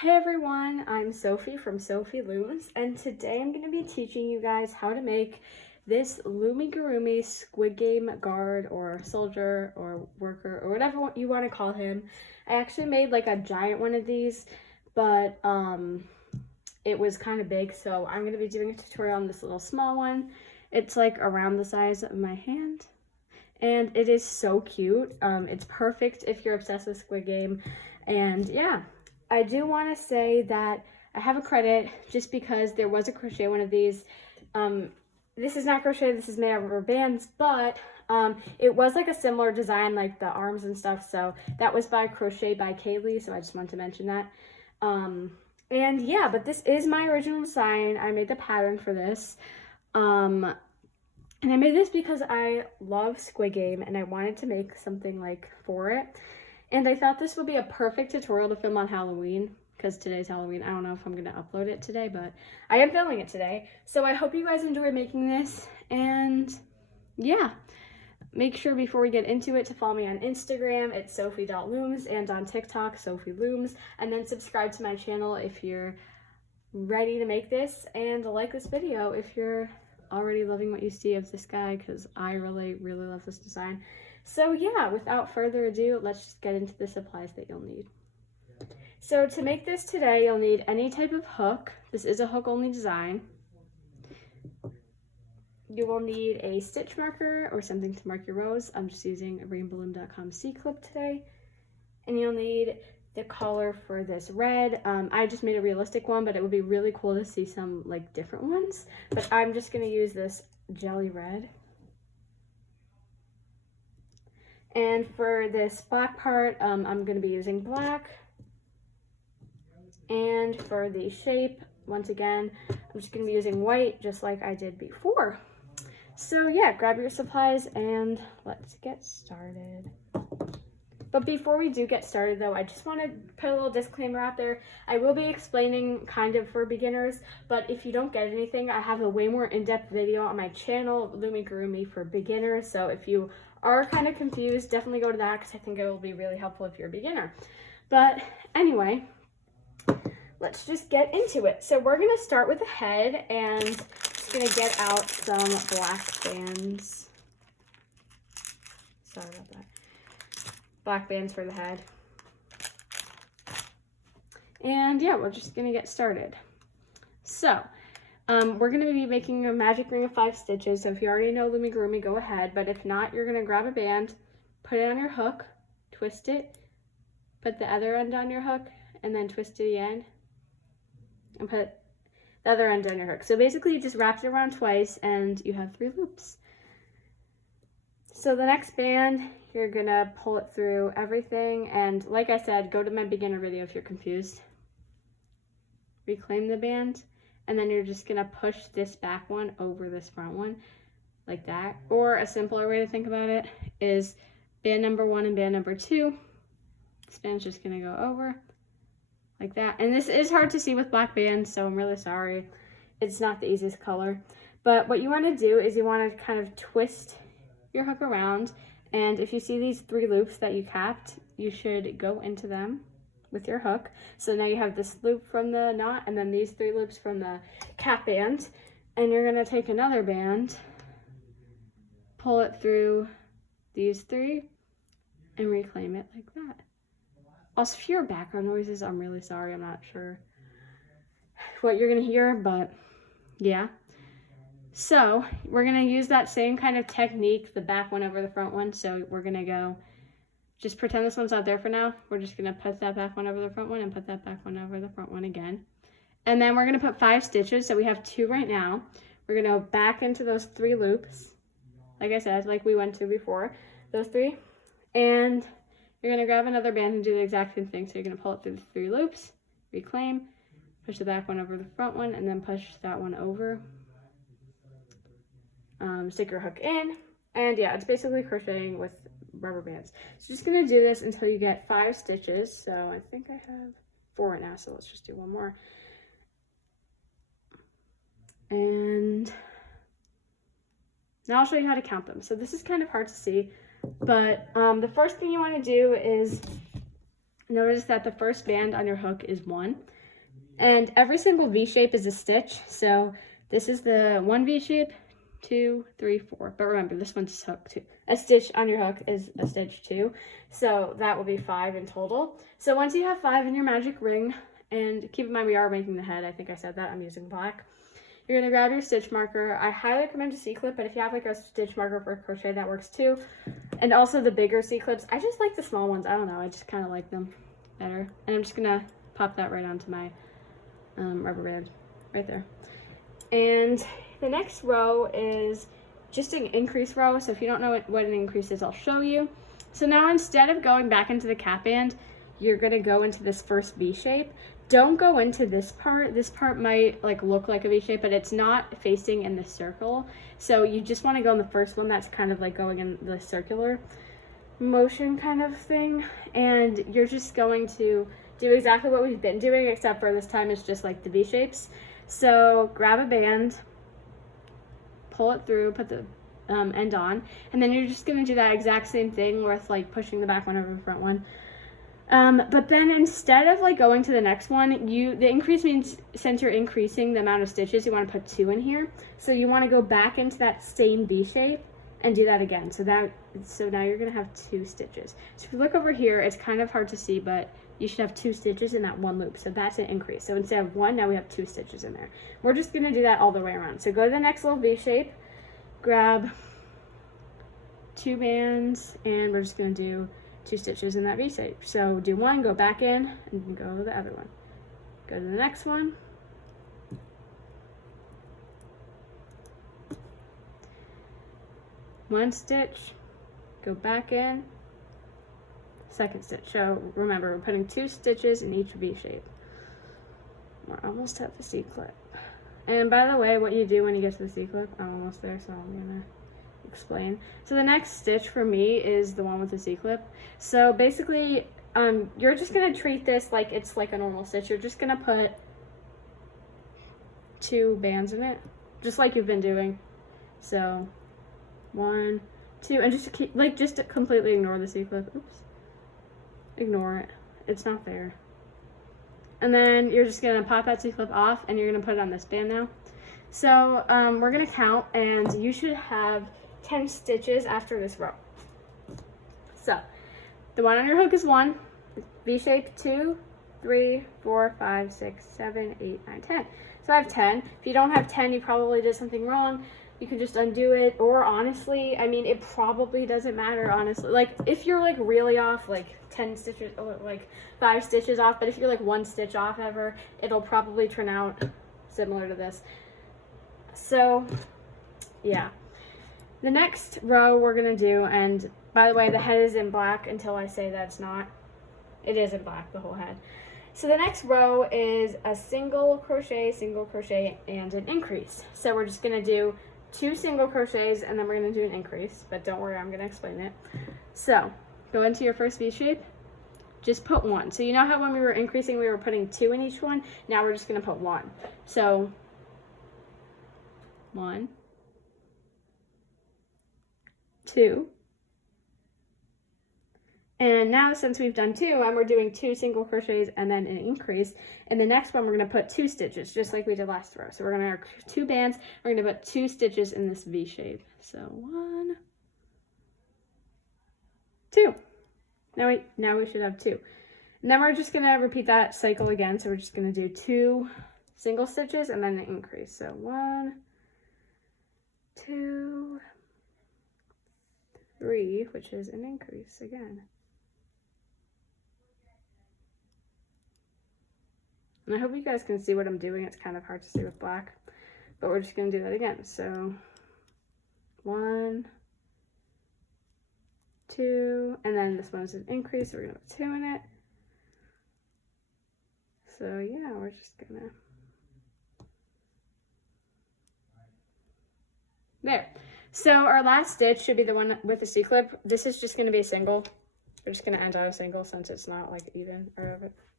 Hey everyone, I'm Sophie from Sophie Looms, and today I'm going to be teaching you guys how to make this Loomigurumi Squid Game guard or soldier or worker or whatever you want to call him. I actually made like a giant one of these, but it was kind of big, so I'm going to be doing a tutorial on this little small one. It's like around the size of my hand, and it is so cute. It's perfect if you're obsessed with Squid Game, and yeah. I do want to say that I have a credit just because there was a crochet one of these. This is not crochet, this is made out of rubber bands, but it was like a similar design, like the arms and stuff. So that was by Crochet by Kaylee, so I just wanted to mention that. And yeah, but this is my original design. I made the pattern for this. And I made this because I love Squid Game and I wanted to make something like for it. And I thought this would be a perfect tutorial to film on Halloween, because today's Halloween. I don't know if I'm going to upload it today, but I am filming it today. So I hope you guys enjoy making this. And yeah, make sure before we get into it to follow me on Instagram. It's sophie.looms, and on TikTok, Sophie Looms. And then subscribe to my channel if you're ready to make this, and like this video if you're already loving what you see of this guy, because I really love this design. So yeah, without further ado, let's just get into the supplies that you'll need. So to make this today, you'll need any type of hook. This is a hook only design. You will need a stitch marker or something to mark your rows. I'm just using a rainbowloom.com C-clip today. And you'll need the color for this red. I just made a realistic one, but it would be really cool to see some like different ones. But I'm just gonna use this jelly red. And for this black part, I'm going to be using black. And for the shape, once again, I'm just going to be using white, just like I did before. So yeah, grab your supplies and let's get started. But before we do get started though, I just want to put a little disclaimer out there. I will be explaining kind of for beginners, but if you don't get anything, I have a way more in-depth video on my channel, Loomigurumi for beginners. So if you are kind of confused, definitely go to that because I think it will be really helpful if you're a beginner. But anyway, let's just get into it. So we're going to start with the head, and just going to get out some black bands. Sorry about that. Black bands for the head. And yeah, we're just going to get started. So we're going to be making a magic ring of 5 stitches. So if you already know Loomigurumi, go ahead. But if not, you're going to grab a band, put it on your hook, twist it, put the other end on your hook, and then twist it again, and put the other end on your hook. So basically you just wrap it around twice and you have 3 loops. So the next band, you're going to pull it through everything. And like I said, go to my beginner video if you're confused. Reclaim the band. And then you're just gonna push this back one over this front one, like that. Or a simpler way to think about it is band number 1 and band number 2. This band's just gonna go over, like that. And this is hard to see with black bands, so I'm really sorry. It's not the easiest color. But what you wanna do is you wanna kind of twist your hook around. And if you see these 3 loops that you capped, you should go into them with your hook. So now you have this loop from the knot and then these 3 loops from the cap band, and you're going to take another band, pull it through these 3 and reclaim it like that. Also, if you hear background noises, I'm really sorry. I'm not sure what you're going to hear, but yeah. So we're going to use that same kind of technique, the back one over the front one. So we're going to go, just pretend this one's not there for now. We're just going to put that back one over the front one and put that back one over the front one again. And then we're going to put 5 stitches. So we have 2 right now. We're going to go back into those 3 loops. Like I said, like we went to before, those 3. And you're going to grab another band and do the exact same thing. So you're going to pull it through the 3 loops, reclaim, push the back one over the front one, and then push that one over. Stick your hook in. And yeah, it's basically crocheting with rubber bands. So just gonna do this until you get 5 stitches. So I think I have 4 right now, so let's just do one more. And now I'll show you how to count them. So this is kind of hard to see, but the first thing you want to do is notice that the first band on your hook is 1. And every single V shape is a stitch. So this is the 1 V shape, 2, 3, 4. But remember, this one's hook too. A stitch on your hook is a stitch too. So that will be 5 in total. So once you have 5 in your magic ring, and keep in mind we are making the head. I think I said that. I'm using black. You're going to grab your stitch marker. I highly recommend a C-clip, but if you have like a stitch marker for crochet, that works too. And also the bigger C-clips. I just like the small ones. I don't know. I just kind of like them better. And I'm just going to pop that right onto my rubber band right there. And the next row is just an increase row. So if you don't know what an increase is, I'll show you. So now instead of going back into the cap band, you're going to go into this first V shape. Don't go into this part. This part might like look like a V shape, but it's not facing in the circle. So you just want to go in the first one that's kind of like going in the circular motion kind of thing. And you're just going to do exactly what we've been doing, except for this time it's just like the V shapes. So grab a band, pull it through, put the end on, and then you're just going to do that exact same thing with like pushing the back one over the front one. But then instead of like going to the next one, the increase means since you're increasing the amount of stitches, you want to put 2 in here. So you want to go back into that same V shape and do that again. So now you're going to have 2 stitches. So if you look over here, it's kind of hard to see, but you should have 2 stitches in that one loop. So that's an increase. So instead of 1, now we have 2 stitches in there. We're just going to do that all the way around. So go to the next little V shape, grab 2 bands, and we're just going to do 2 stitches in that V shape. So do 1, go back in, and go to the other one. Go to the next one. One stitch, go back in, second stitch. So remember, we're putting 2 stitches in each V shape. We're almost at the C-clip. And by the way, what you do when you get to the C-clip, I'm almost there, so I'm gonna explain. So the next stitch for me is the one with the C-clip. So basically, you're just gonna treat this like it's like a normal stitch. You're just gonna put 2 bands in it, just like you've been doing. So 1, 2, and just to completely ignore the C-clip. Oops. Ignore it. It's not there. And then you're just gonna pop that C-clip off, and you're gonna put it on this band now. So we're gonna count, and you should have 10 stitches after this row. So the one on your hook is 1, V shape 2, 3, 4, 5, 6, 7, 8, 9, 10. So I have 10. If you don't have 10, you probably did something wrong. You could just undo it, or honestly, I mean, it probably doesn't matter, honestly. Like, if you're like really off, like 10 stitches, or like 5 stitches off, but if you're like 1 stitch off ever, it'll probably turn out similar to this. So, yeah. The next row we're gonna do, and by the way, the head is in black until I say that it's not. It is in black, the whole head. So the next row is a single crochet, and an increase. So we're just gonna do 2 single crochets, and then we're gonna do an increase, but don't worry, I'm gonna explain it. So go into your first V shape, just put 1. So you know how when we were increasing, we were putting 2 in each one? Now we're just gonna put 1. So 1, 2, and now since we've done 2 and we're doing 2 single crochets and then an increase, in the next one we're going to put 2 stitches just like we did last row. So we're going to have 2 bands, we're going to put 2 stitches in this V shape. So 1, 2. Now we should have 2. And then we're just going to repeat that cycle again. So we're just going to do 2 single stitches and then an increase. So 1, 2, 3, which is an increase again. And I hope you guys can see what I'm doing. It's kind of hard to see with black, but we're just going to do that again. So 1, 2, and then this one's an increase, so we're going to put 2 in it. So yeah, we're just going to... There. So our last stitch should be the one with the C-clip. This is just going to be a single. We're just going to end out a single since it's not like even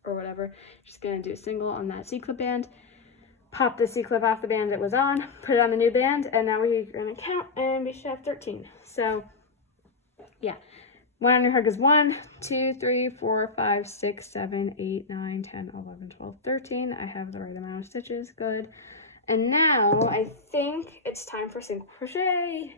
or whatever. Just going to do a single on that C-clip band. Pop the C-clip off the band it was on. Put it on the new band. And now we're going to count and we should have 13. So yeah. One on your hook is 1, 2, 3, 4, 5, 6, 7, 8, 9, 10, 11, 12, 13. I have the right amount of stitches. Good. And now I think it's time for single crochet.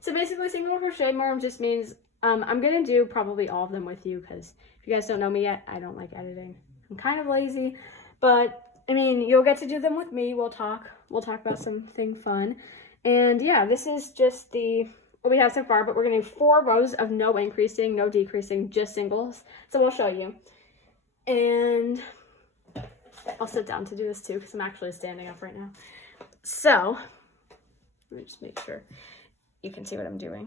So basically single crochet more just means I'm going to do probably all of them with you because if you guys don't know me yet, I don't like editing. I'm kind of lazy, but I mean, you'll get to do them with me. We'll talk about something fun. And yeah, this is just what we have so far, but we're going to do 4 rows of no increasing, no decreasing, just singles. So we'll show you. And I'll sit down to do this too because I'm actually standing up right now. So let me just make sure you can see what I'm doing.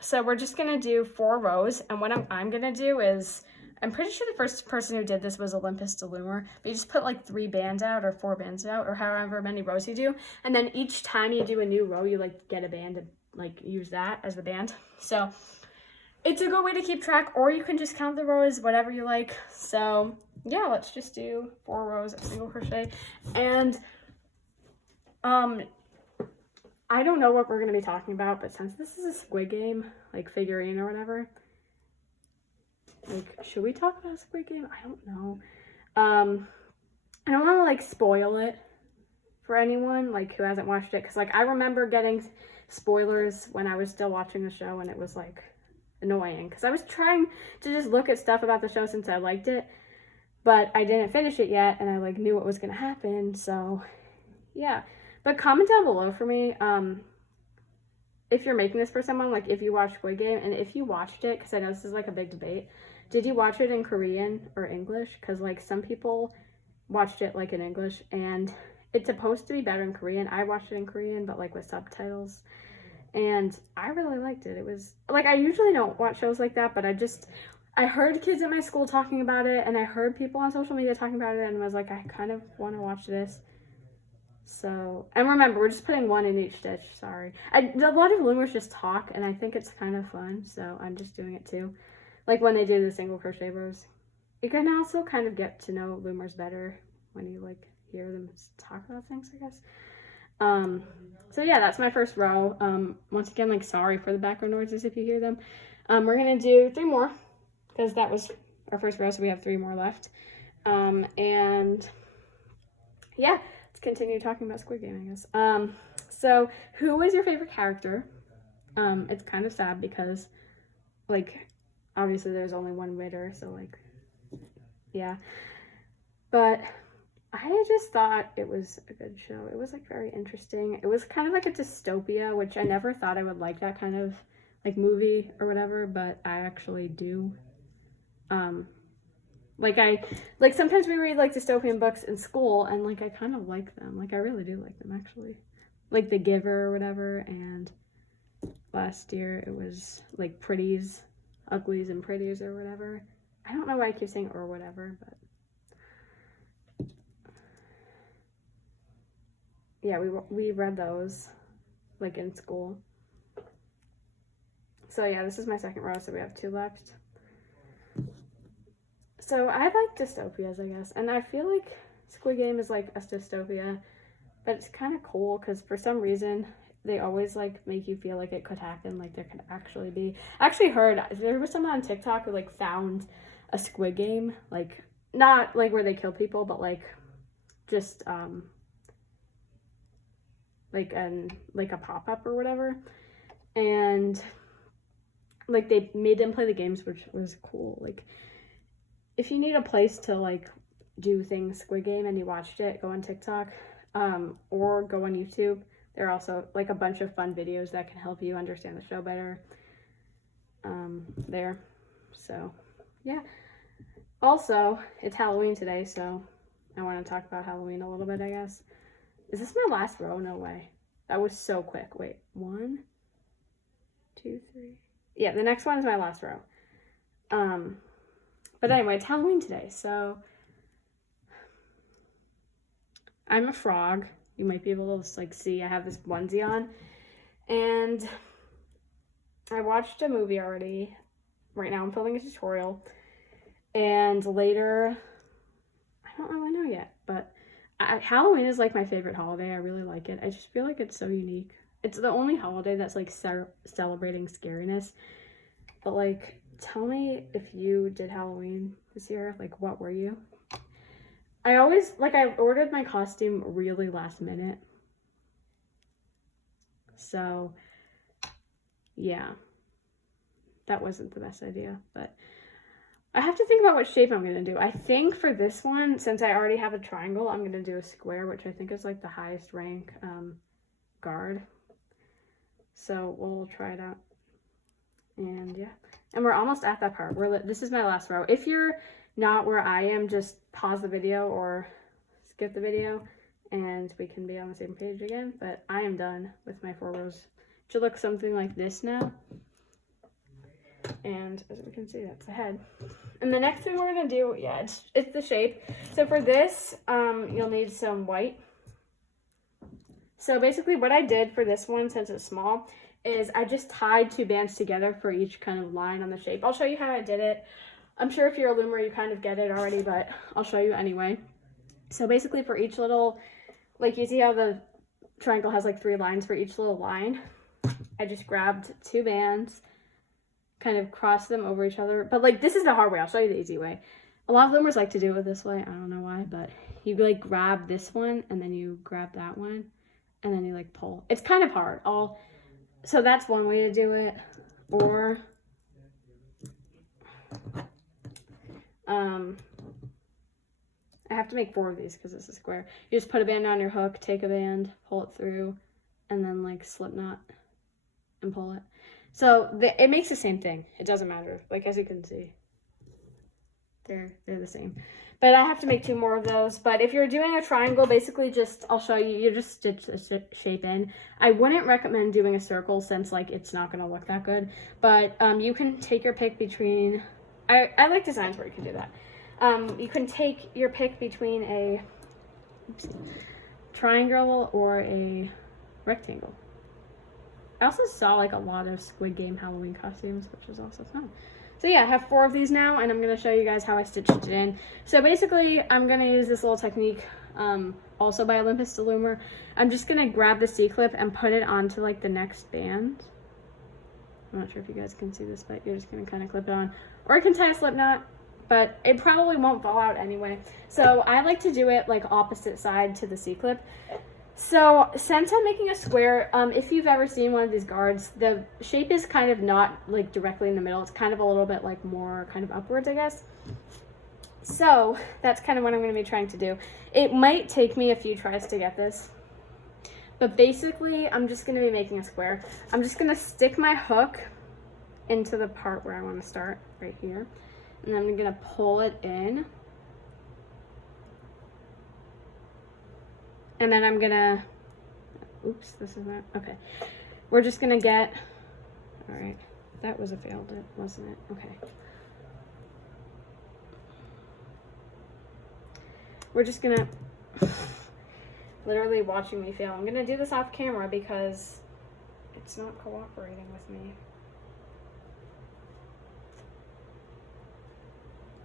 So we're just going to do 4 rows. And what I'm going to do is, I'm pretty sure the first person who did this was Olympus the Loomer. But you just put like 3 bands out or 4 bands out or however many rows you do. And then each time you do a new row, you like get a band and like use that as the band. So it's a good way to keep track, or you can just count the rows, whatever you like. So yeah, let's just do 4 rows of single crochet. And I don't know what we're going to be talking about, but since this is a Squid Game, like figurine or whatever, like, should we talk about Squid Game? I don't know. I don't want to like spoil it for anyone like who hasn't watched it, because like I remember getting spoilers when I was still watching the show, and it was like annoying because I was trying to just look at stuff about the show since I liked it, but I didn't finish it yet, and I like knew what was going to happen. So yeah, but comment down below for me if you're making this for someone, like if you watched Squid Game, and if you watched it, because I know this is like a big debate. Did you watch it in Korean or English? Because like some people watched it like in English, and it's supposed to be better in Korean. I watched it in Korean, but like with subtitles, and I really liked it. It was like, I usually don't watch shows like that, but I heard kids at my school talking about it, and I heard people on social media talking about it, and was like, I kind of want to watch this. So, and remember, we're just putting 1 in each stitch. Sorry. A lot of loomers just talk, and I think it's kind of fun, so I'm just doing it too. Like when they do the single crochet rows. You can also kind of get to know loomers better when you like hear them talk about things, I guess. So yeah, that's my first row. Once again, like, sorry for the background noises if you hear them. We're gonna do 3 more because that was our first row, so we have 3 more left. And yeah, let's continue talking about Squid Game, I guess. So who is your favorite character? It's kind of sad because like obviously there's only one winner, so like yeah, but I just thought it was a good show. It was like very interesting. It was kind of like a dystopia, which I never thought I would like that kind of like movie or whatever, but I actually do. Like sometimes we read like dystopian books in school, and like I kind of like them. Like I really do like them actually. Like The Giver or whatever, and last year it was like Pretties, Uglies and Pretties or whatever. I don't know why I keep saying or whatever, but yeah, we read those like in school. So yeah, this is my second row, so we have 2 left. So I like dystopias, I guess, and I feel like Squid Game is like a dystopia, but it's kind of cool because for some reason they always like make you feel like it could happen, like there could actually be. I actually heard there was someone on TikTok who like found a Squid Game, like not like where they kill people, but like just like a pop-up or whatever, and like they made them play the games, which was cool. Like if you need a place to like do things Squid Game and you watched it, go on TikTok or go on YouTube. There are also like a bunch of fun videos that can help you understand the show better there. So yeah, also it's Halloween today, so I want to talk about Halloween a little bit, I guess. Is this my last row? No way. That was so quick. Wait, 1, 2, 3. Yeah, the next one is my last row. But anyway, it's Halloween today, so I'm a frog. You might be able to like see I have this onesie on, and I watched a movie already. Right now I'm filming a tutorial, and later, I don't really know yet, but Halloween is like my favorite holiday. I really like it. I just feel like it's so unique. It's the only holiday that's like celebrating scariness, But like, tell me if you did Halloween this year. Like, what were you? I always, like, I ordered my costume really last minute. So, yeah. That wasn't the best idea, but I have to think about what shape I'm going to do. I think for this one, since I already have a triangle, I'm going to do a square, which I think is like the highest rank guard. So we'll try it out. And yeah, and we're almost at that part. This is my last row. If you're not where I am, just pause the video or skip the video and we can be on the same page again. But I am done with my 4 rows. It should look something like this now. And as we can see, that's the head. And the next thing we're going to do, yeah, it's the shape. So for this, you'll need some white. So basically what I did for this one, since it's small, is I just tied 2 bands together for each kind of line on the shape. I'll show you how I did it. I'm sure if you're a loomer, you kind of get it already, but I'll show you anyway. So basically for each little, like you see how the triangle has like 3 lines for each little line. I just grabbed 2 bands, kind of cross them over each other. But like, this is the hard way. I'll show you the easy way. A lot of loomers like to do it this way. I don't know why, but you like grab this one and then you grab that one and then you like pull. It's kind of hard. So that's one way to do it. Or I have to make 4 of these because it's a square. You just put a band on your hook, take a band, pull it through, and then like slip knot and pull it. So it makes the same thing. It doesn't matter. Like, as you can see, they're the same. But I have to make 2 more of those. But if you're doing a triangle, basically I'll show you, you just stitch the shape in. I wouldn't recommend doing a circle since like it's not going to look that good. But you can take your pick between, I like designs where you can do that. You can take your pick between a triangle or a rectangle. I also saw like a lot of Squid Game Halloween costumes, which is also fun. So yeah, I have 4 of these now, and I'm going to show you guys how I stitched it in. So basically, I'm going to use this little technique, also by Olympus to Loomer. I'm just going to grab the C-clip and put it onto like the next band. I'm not sure if you guys can see this, but you're just going to kind of clip it on. Or you can tie a slip knot, but it probably won't fall out anyway. So I like to do it like opposite side to the C-clip. So since I'm making a square, if you've ever seen one of these guards, the shape is kind of not like directly in the middle. It's kind of a little bit like more kind of upwards, I guess. So that's kind of what I'm going to be trying to do. It might take me a few tries to get this, but basically I'm just going to be making a square. I'm just going to stick my hook into the part where I want to start right here, and then I'm going to pull it in. And then I'm gonna, oops, this is not, okay. We're just gonna get, all right, that was a failed, wasn't it? Okay. We're just gonna, literally watching me fail. I'm gonna do this off camera because it's not cooperating with me.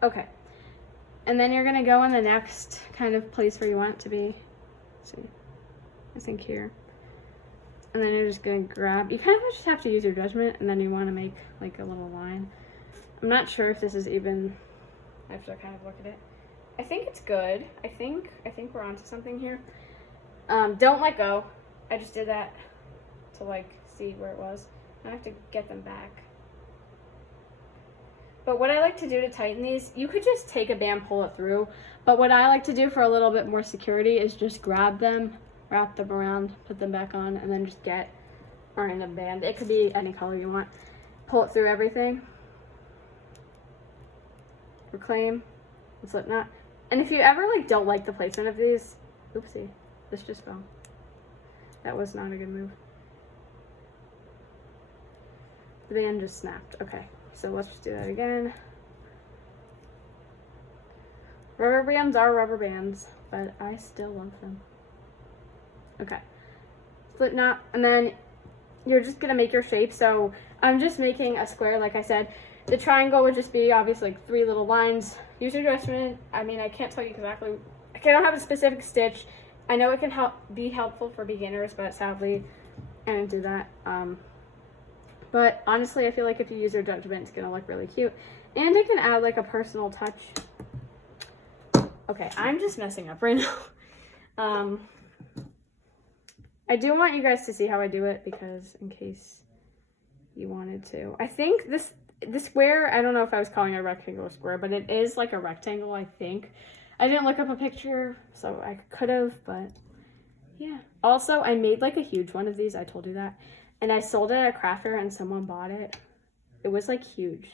Okay. And then you're gonna go in the next kind of place where you want it to be. See, I think here, and then you're just gonna grab, you kind of just have to use your judgment, and then you want to make like a little line. I'm not sure if this is even, I have to kind of look at it. I think it's good. I think we're onto something here. Don't let go. I just did that to like see where it was. I have to get them back. But what I like to do to tighten these, you could just take a band, pull it through. But what I like to do for a little bit more security is just grab them, wrap them around, put them back on, and then just get a random band. It could be any color you want. Pull it through everything. Reclaim, and slip knot. And if you ever like don't like the placement of these, oopsie, this just fell. That was not a good move. The band just snapped. Okay. So let's just do that again. Rubber bands are rubber bands, but I still love them. Okay. Slip knot, and then you're just gonna make your shape. So I'm just making a square, like I said. The triangle would just be obviously like 3 little lines. Use your judgment. I mean, I can't tell you exactly. I don't have a specific stitch. I know it can be helpful for beginners, but sadly, I didn't do that. But honestly, I feel like if you use your judgment, it's gonna look really cute. And it can add like a personal touch. Okay, I'm just messing up right now. I do want you guys to see how I do it, because in case you wanted to. I think this square, I don't know if I was calling it a rectangle or square, but it is like a rectangle, I think. I didn't look up a picture, so I could have, but yeah. Also, I made like a huge one of these, I told you that. And I sold it at a craft fair and someone bought it. It was like huge.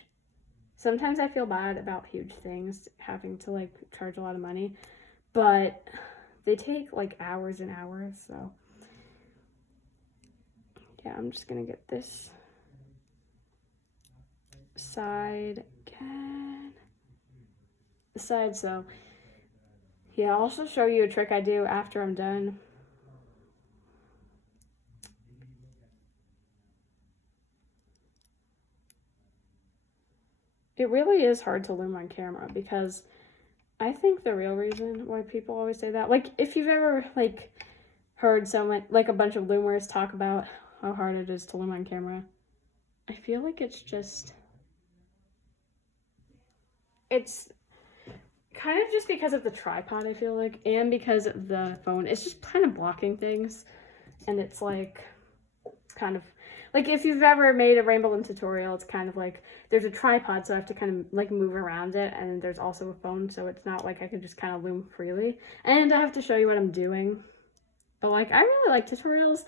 Sometimes I feel bad about huge things, having to like charge a lot of money, but they take like hours and hours, so. Yeah, I'm just gonna get this side again. The side, so. Yeah, I'll also show you a trick I do after I'm done. It really is hard to loom on camera, because I think the real reason why people always say that, like if you've ever like heard someone, like a bunch of loomers talk about how hard it is to loom on camera, I feel like it's kind of just because of the tripod, I feel like, and because of the phone. It's just kind of blocking things, and it's like kind of like if you've ever made a Rainbow Loom tutorial, it's kind of like there's a tripod, so I have to kind of like move around it, and there's also a phone, so it's not like I can just kind of loom freely, and I have to show you what I'm doing. But like I really like tutorials.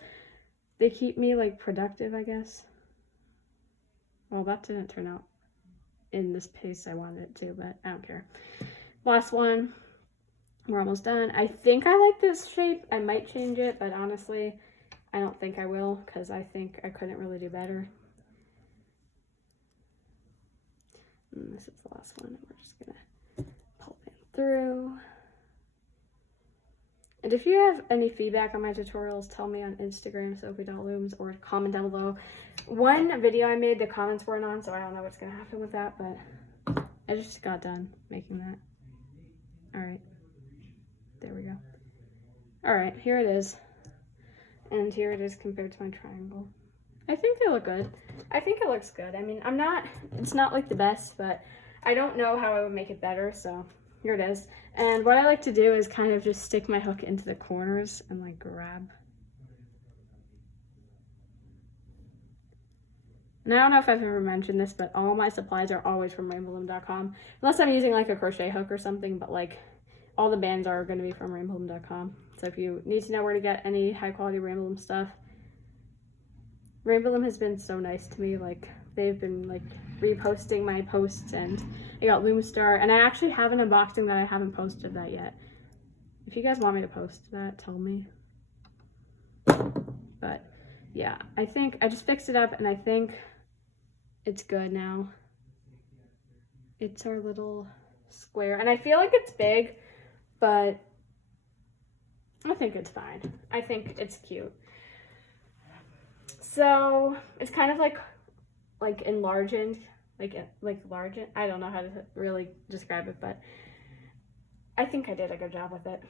They keep me like productive, I guess. Well, that didn't turn out in this pace I wanted it to, but I don't care. Last one. We're almost done. I think I like this shape. I might change it, but honestly, I don't think I will, because I think I couldn't really do better. And this is the last one. We're just gonna pull it through. And if you have any feedback on my tutorials, tell me on Instagram, Sophie.Looms, or comment down below. One video I made, the comments weren't on, so I don't know what's gonna happen with that, but I just got done making that. All right, there we go. All right, here it is. And here it is compared to my triangle. I think they look good. I think it looks good. I mean, it's not like the best, but I don't know how I would make it better, so here it is. And what I like to do is kind of just stick my hook into the corners and like grab. And I don't know if I've ever mentioned this, but all my supplies are always from rainbowloom.com. Unless I'm using like a crochet hook or something, but like all the bands are going to be from rainbowloom.com. So if you need to know where to get any high quality Rainbow Loom stuff, Rainbow Loom has been so nice to me. Like they've been like reposting my posts, and I got Loomstar, and I actually have an unboxing that I haven't posted that yet. If you guys want me to post that, tell me. But yeah, I think I just fixed it up, and I think it's good now. It's our little square, and I feel like it's big, but I think it's fine. I think it's cute. So it's kind of like enlarged, like large. I don't know how to really describe it, but I think I did a good job with it.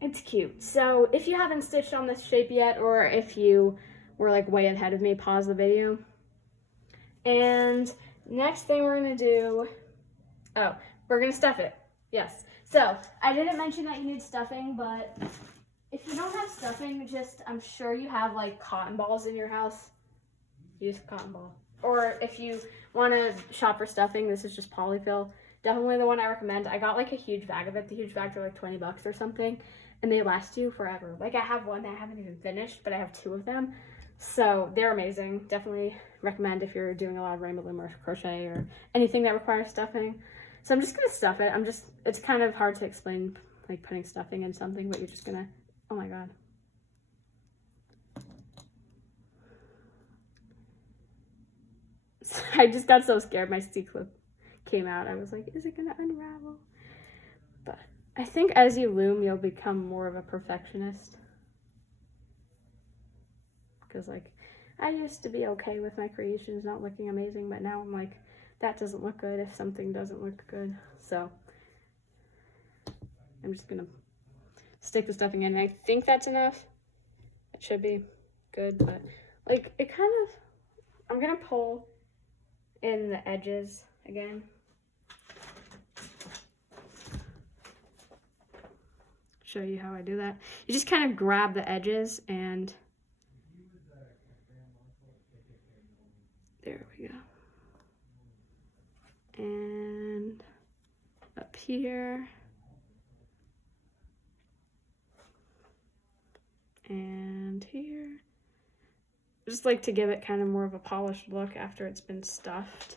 It's cute. So if you haven't stitched on this shape yet, or if you were like way ahead of me, pause the video. And next thing we're gonna do, we're gonna stuff it. Yes. So I didn't mention that you need stuffing, but if you don't have stuffing, I'm sure you have like cotton balls in your house. Use a cotton ball. Or if you want to shop for stuffing, this is just polyfill. Definitely the one I recommend. I got like a huge bag of it. The huge bags are like 20 bucks or something, and they last you forever. Like I have one that I haven't even finished, but I have 2 of them. So they're amazing. Definitely recommend if you're doing a lot of Rainbow Loom or crochet or anything that requires stuffing. So I'm just gonna stuff it. It's kind of hard to explain like putting stuffing in something, but you're just gonna, oh my God. I just got so scared my C-clip came out. I was like, is it gonna unravel? But I think as you loom, you'll become more of a perfectionist. Because like, I used to be okay with my creations not looking amazing, but now I'm like, that doesn't look good if something doesn't look good. So I'm just gonna stick the stuffing in. I think that's enough. It should be good, but like it kind of, I'm gonna pull in the edges again. Show you how I do that. You just kind of grab the edges and there we go. And up here. And here. Just like to give it kind of more of a polished look after it's been stuffed.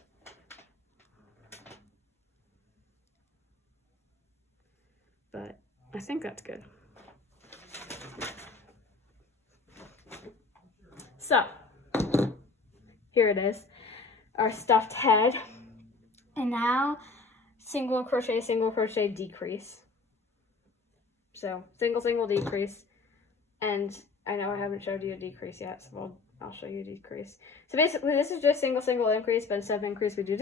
But I think that's good. So, here it is, our stuffed head. And now, single crochet, decrease. So, single, decrease. And I know I haven't showed you a decrease yet, so I'll show you a decrease. So basically, this is just single, increase, but instead of increase, we do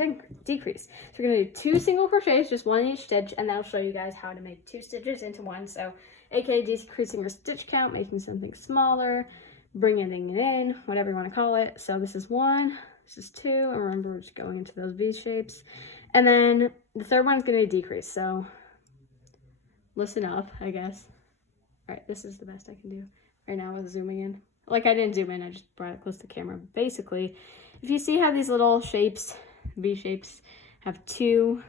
decrease. So we're going to do 2 single crochets, just 1 in each stitch, and that'll show you guys how to make 2 stitches into 1. So, aka decreasing your stitch count, making something smaller, bringing it in, whatever you want to call it. So this is 1, this is 2, and remember we're just going into those V shapes. And then the third one is going to be decrease, so listen up, I guess. All right, this is the best I can do right now with zooming in. Like, I didn't zoom in, I just brought it close to the camera. Basically, if you see how these little shapes, V shapes, have 2,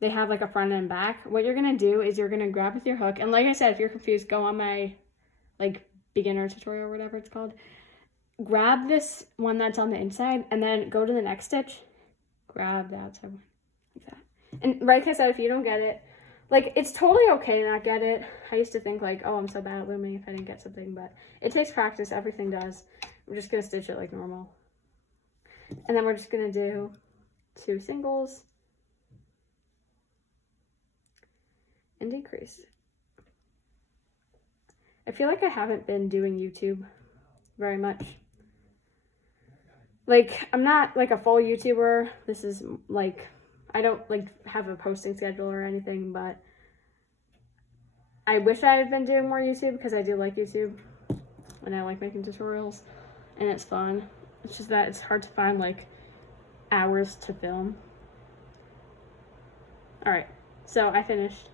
they have like a front and back. What you're gonna do is you're gonna grab with your hook, and like I said, if you're confused, go on my like beginner tutorial or whatever it's called. Grab this one that's on the inside, and then go to the next stitch, grab the outside one, like that. And like I said, if you don't get it, like, it's totally okay to not get it. I used to think like, oh, I'm so bad at looming if I didn't get something, but it takes practice. Everything does. We're just going to stitch it like normal. And then we're just going to do 2 singles and decrease. I feel like I haven't been doing YouTube very much. Like, I'm not like a full YouTuber. This is like, I don't like have a posting schedule or anything, but I wish I had been doing more YouTube because I do like YouTube and I like making tutorials and it's fun. It's just that it's hard to find like hours to film. All right, so I finished.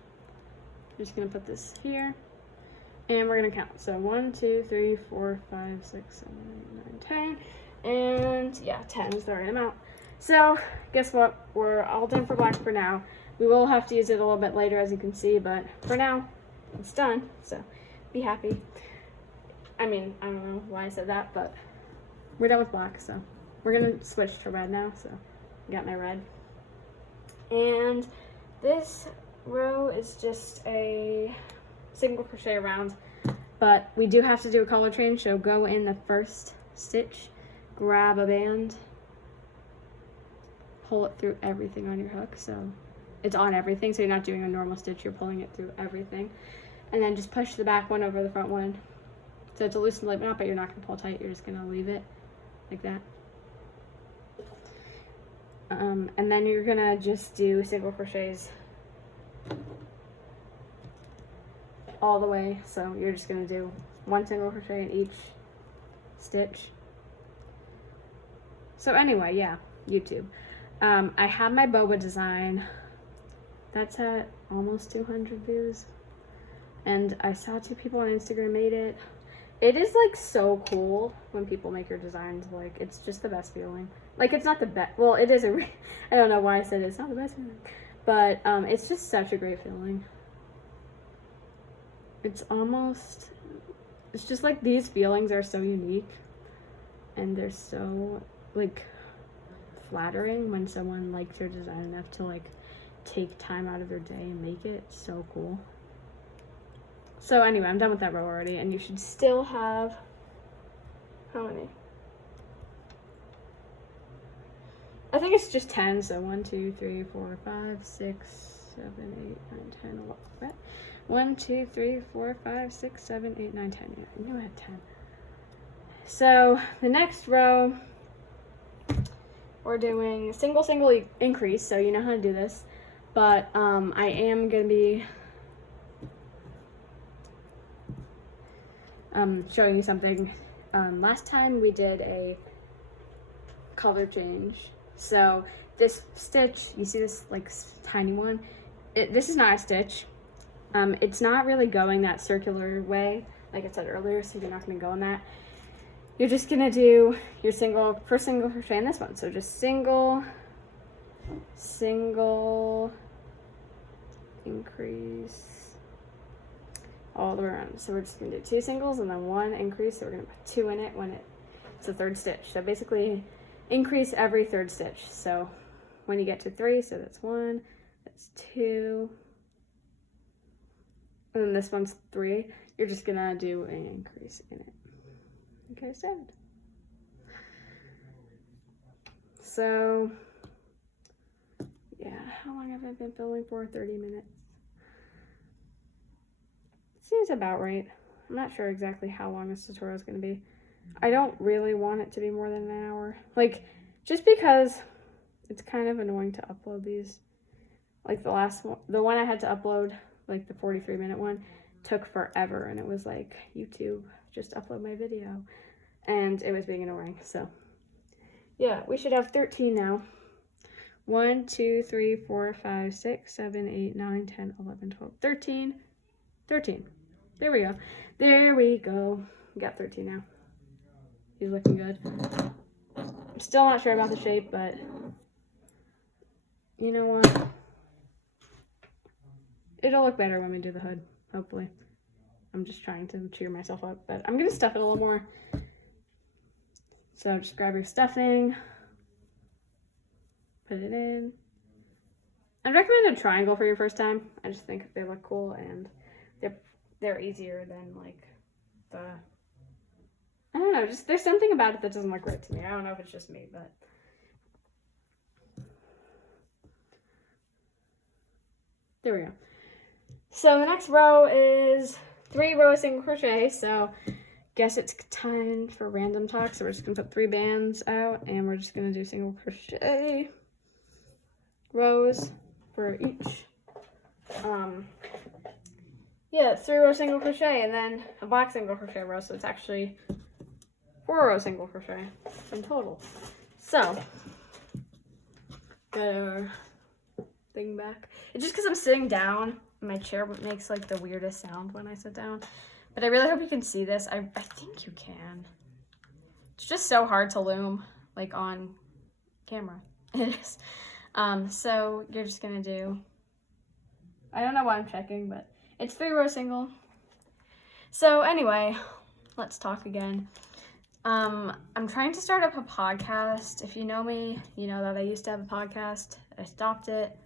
I'm just gonna put this here and we're gonna count. So 1, 2, 3, 4, 5, 6, 7, 8, 9, 10. And yeah, 10 is the right amount. So, guess what? We're all done for black for now. We will have to use it a little bit later, as you can see, but for now, it's done. So, be happy. I mean, I don't know why I said that, but we're done with black, so we're going to switch to red now. So, I got my red. And this row is just a single crochet around, but we do have to do a color change, so go in the first stitch, grab a band, pull it through everything on your hook, so it's on everything, so you're not doing a normal stitch, you're pulling it through everything, and then just push the back one over the front one, so it's a loosened lip knot, but you're not going to pull tight, you're just going to leave it like that. And then you're going to just do single crochets all the way, so you're just going to do 1 single crochet in each stitch. So anyway, yeah, YouTube. I have my boba design. That's at almost 200 views. And I saw 2 people on Instagram made it. It is like so cool when people make your designs. Like, it's just the best feeling. Like, it's not the best. Well, it is I don't know why I said it's not the best feeling. But it's just such a great feeling. It's just like these feelings are so unique. And they're so, like, flattering when someone likes your design enough to like take time out of their day and make it. It's so cool. So anyway, I'm done with that row already, and you should still have how many? I think it's just 10. So 1, 2, 3, 4, 5, 6, 7, 8, 9, 10, 11. What? 1, 2, 3, 4, 5, 6, 7, 8, 9, 10. Yeah, I knew I had 10. So the next row, we're doing single increase, so you know how to do this, but I am going to be showing you something. Last time we did a color change. So this stitch, you see this like tiny one? This is not a stitch. It's not really going that circular way, like I said earlier, so you're not going to go in that. You're just going to do your first single crochet in this one. So just single, increase, all the way around. So we're just going to do 2 singles and then 1 increase. So we're going to put 2 in it when it's the 3rd stitch. So basically increase every 3rd stitch. So when you get to 3, so that's 1, that's 2, and then this one's 3, you're just gonna do an increase in it. Okay, so yeah, how long have I been filming for? 30 minutes. Seems about right. I'm not sure exactly how long this tutorial is gonna be. I don't really want it to be more than an hour. Like, just because it's kind of annoying to upload these. Like the last one, the one I had to upload, like the 43-minute one, took forever, and it was like, YouTube, just upload my video, and it was being annoying. So yeah, we should have 13 now. 1 2 3 4 5 6 7 8 9 10 11 12 13. There we go. We got 13 now. He's looking good. I'm still not sure about the shape, but you know what? It'll look better when we do the hood, hopefully. I'm just trying to cheer myself up, but I'm gonna stuff it a little more. So just grab your stuffing, put it in. I'd recommend a triangle for your first time. I just think they look cool and they're easier than like I don't know, just there's something about it that doesn't look right to me. I don't know if it's just me, but there we go. So the next row is 3 rows single crochet. So guess it's time for random talk. So we're just gonna put 3 bands out and we're just gonna do single crochet rows for each. Yeah, 3 row single crochet and then a black single crochet row. So it's actually 4 row single crochet in total. So get our thing back. It's just because I'm sitting down. My chair makes like the weirdest sound when I sit down, but I really hope you can see this. I think you can. It's just so hard to loom like on camera. It is. So you're just gonna do, I don't know why I'm checking, but it's 3 row single. So anyway, let's talk again. I'm trying to start up a podcast. If you know me, you know that I used to have a podcast. I stopped it.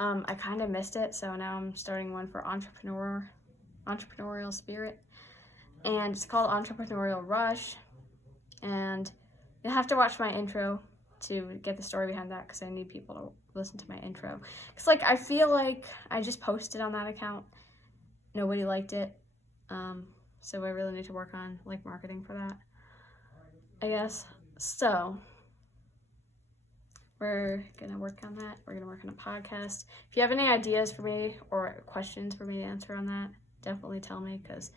I kind of missed it, so now I'm starting one for entrepreneurial spirit, and it's called Entrepreneurial Rush, and you'll have to watch my intro to get the story behind that, because I need people to listen to my intro, because like I feel like I just posted on that account, nobody liked it, so I really need to work on like marketing for that, I guess. So we're gonna work on that. We're gonna work on a podcast. If you have any ideas for me or questions for me to answer on that, definitely tell me, because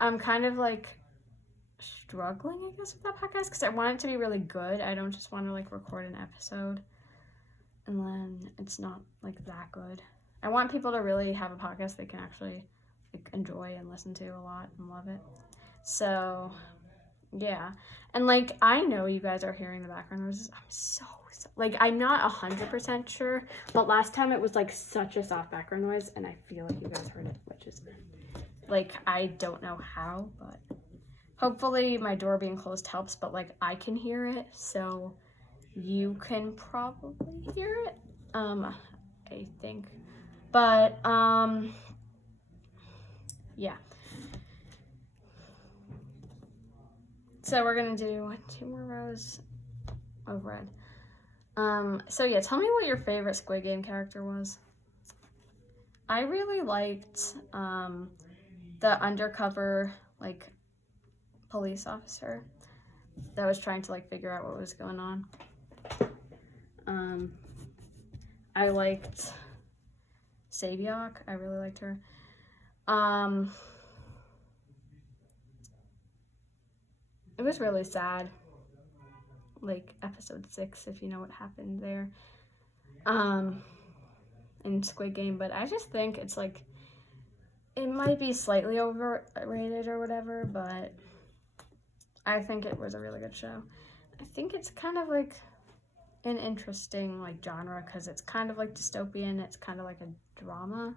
I'm kind of like struggling, I guess, with that podcast, because I want it to be really good. I don't just want to like record an episode and then it's not like that good. I want people to really have a podcast they can actually like enjoy and listen to a lot and love it. So yeah, and like I know you guys are hearing the background noises. I'm so like I'm not 100% sure, but last time it was like such a soft background noise, and I feel like you guys heard it, which is like I don't know how, but hopefully my door being closed helps. But like I can hear it, so you can probably hear it. I think, but yeah. So we're gonna do 2 more rows of red. So yeah, tell me what your favorite Squid Game character was. I really liked the undercover like police officer that was trying to like figure out what was going on. I liked Saviok. I really liked her. It was really sad like episode 6, if you know what happened there, in Squid Game. But I just think it's like, it might be slightly overrated or whatever, but I think it was a really good show. I think it's kind of like an interesting like genre because it's kind of like dystopian. It's kind of like a drama.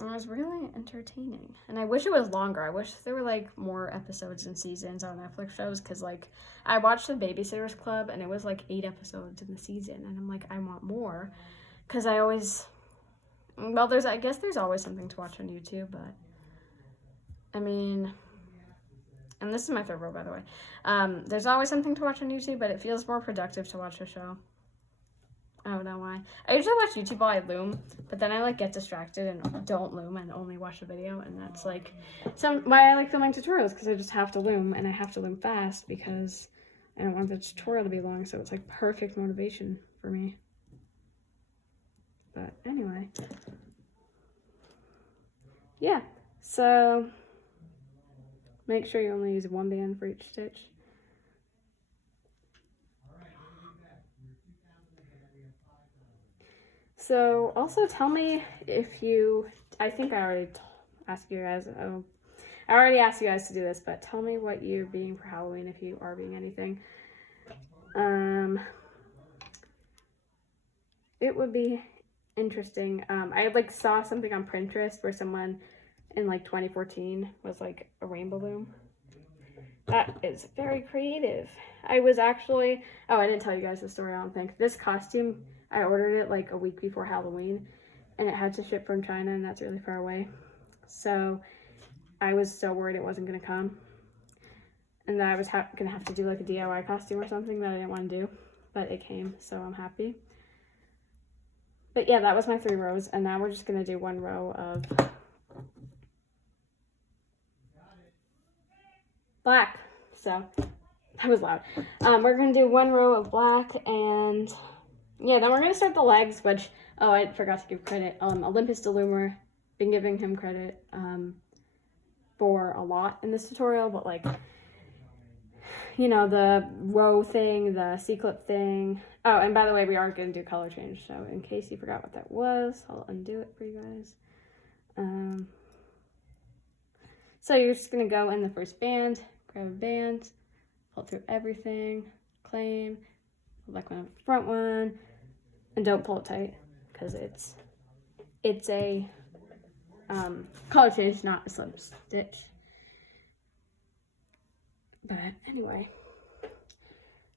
It was really entertaining, and I wish it was longer. I wish there were like more episodes and seasons on Netflix shows, because like I watched the Babysitters Club and it was like 8 episodes in the season, and I'm like, I want more, because I always, well, I guess there's always something to watch on YouTube, but I mean, and this is my 3rd row, by the way, there's always something to watch on YouTube, but it feels more productive to watch a show. I don't know why. I usually watch YouTube while I loom, but then I like get distracted and don't loom and only watch the video, and that's like why I like filming tutorials, because I just have to loom, and I have to loom fast because I don't want the tutorial to be long, so it's like perfect motivation for me. But anyway, yeah, so make sure you only use 1 band for each stitch. So also tell me if you, I think I already asked you guys, I already asked you guys to do this, but tell me what you're being for Halloween, if you are being anything. It would be interesting. I like saw something on Pinterest where someone in like 2014 was like a rainbow loom. That is very creative. I was actually, oh, I didn't tell you guys the story, I don't think. This costume, I ordered it like a week before Halloween, and it had to ship from China, and that's really far away. So I was so worried it wasn't going to come, and that I was going to have to do like a DIY costume or something that I didn't want to do, but it came, so I'm happy. But yeah, that was my 3 rows, and now we're just going to do 1 row of black. So that was loud. We're going to do 1 row of black, and yeah, then we're going to start the legs, which, oh, I forgot to give credit. Olympus the Loomer, been giving him credit for a lot in this tutorial, but like, you know, the row thing, the C-clip thing. Oh, and by the way, we aren't going to do color change, so in case you forgot what that was, I'll undo it for you guys. So you're just going to go in the first band, grab a band, pull through everything, claim, like one front one, and don't pull it tight, because it's a color change, not a slip stitch. But anyway,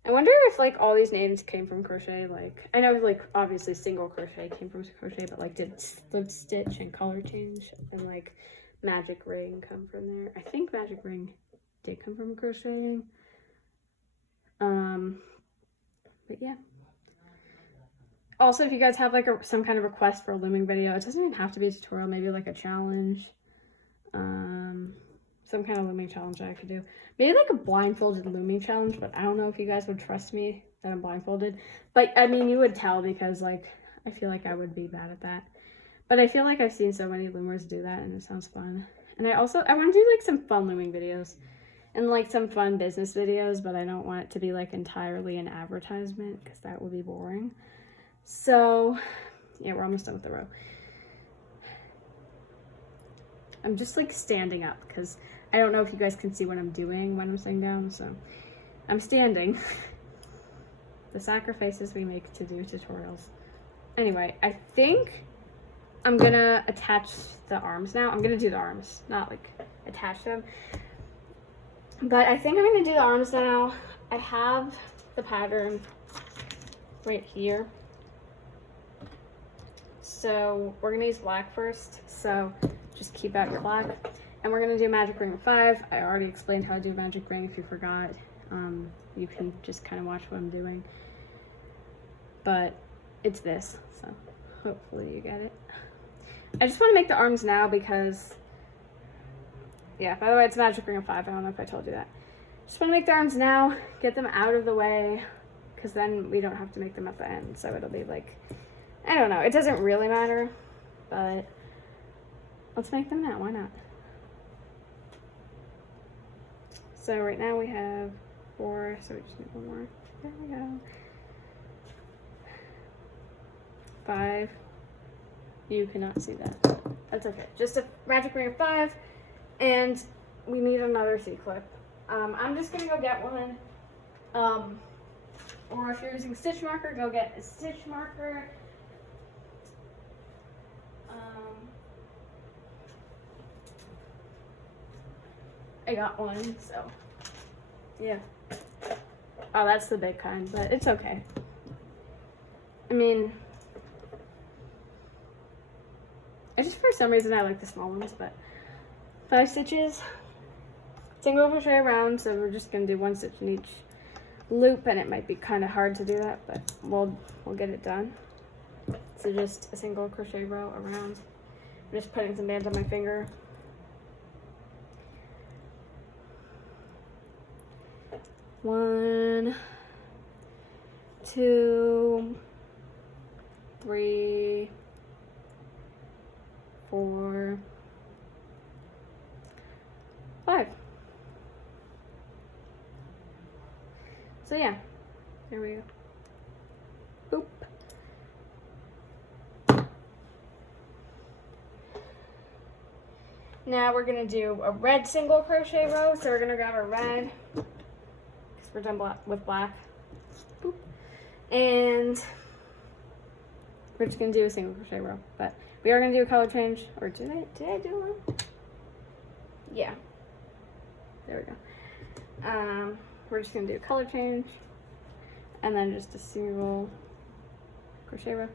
I wonder if like all these names came from crochet. Like, I know like obviously single crochet came from crochet, but like did slip stitch and color change and like magic ring come from there? I think magic ring did come from crocheting. But yeah. Also, if you guys have like some kind of request for a looming video, it doesn't even have to be a tutorial, maybe like a challenge, some kind of looming challenge that I could do. Maybe like a blindfolded looming challenge, but I don't know if you guys would trust me that I'm blindfolded. But I mean, you would tell, because like, I feel like I would be bad at that. But I feel like I've seen so many loomers do that, and it sounds fun. And I want to do like some fun looming videos and like some fun business videos, but I don't want it to be like entirely an advertisement, because that would be boring. So yeah, we're almost done with the row. I'm just like standing up because I don't know if you guys can see what I'm doing when I'm sitting down, so I'm standing. The sacrifices we make to do tutorials. Anyway, I think I'm gonna attach the arms now. I'm gonna do the arms, not like attach them. But I think I'm gonna do the arms now. I have the pattern right here. So we're gonna use black first. So just keep out your black. And we're gonna do magic ring 5. I already explained how to do magic ring if you forgot. You can just kind of watch what I'm doing. But it's this, so hopefully you get it. I just want to make the arms now because, yeah, by the way, it's magic ring of 5. I don't know if I told you that. Just want to make the arms now, get them out of the way, because then we don't have to make them at the end. So it'll be like, I don't know, it doesn't really matter, but let's make them now, why not? So right now we have 4, so we just need one more. There we go. 5. You cannot see that. That's okay. Just a magic ring of 5, and we need another C-clip. I'm just gonna go get one. Or if you're using stitch marker, go get a stitch marker. I got one, so yeah. Oh, that's the big kind, but it's okay. I mean, I just, for some reason, I like the small ones, but 5 stitches, single crochet around, so we're just gonna do 1 stitch in each loop, and it might be kind of hard to do that, but we'll get it done. So just a single crochet row around. I'm just putting some bands on my finger. 1, 2, 3, 4, 5. So yeah, there we go. Boop. Now we're gonna do a red single crochet row. So we're gonna grab our red, because we're done with black. Boop. And we're just gonna do a single crochet row. But we are gonna do a color change. Or did I do one? Yeah. There we go. We're just gonna do a color change, and then just a single crochet row.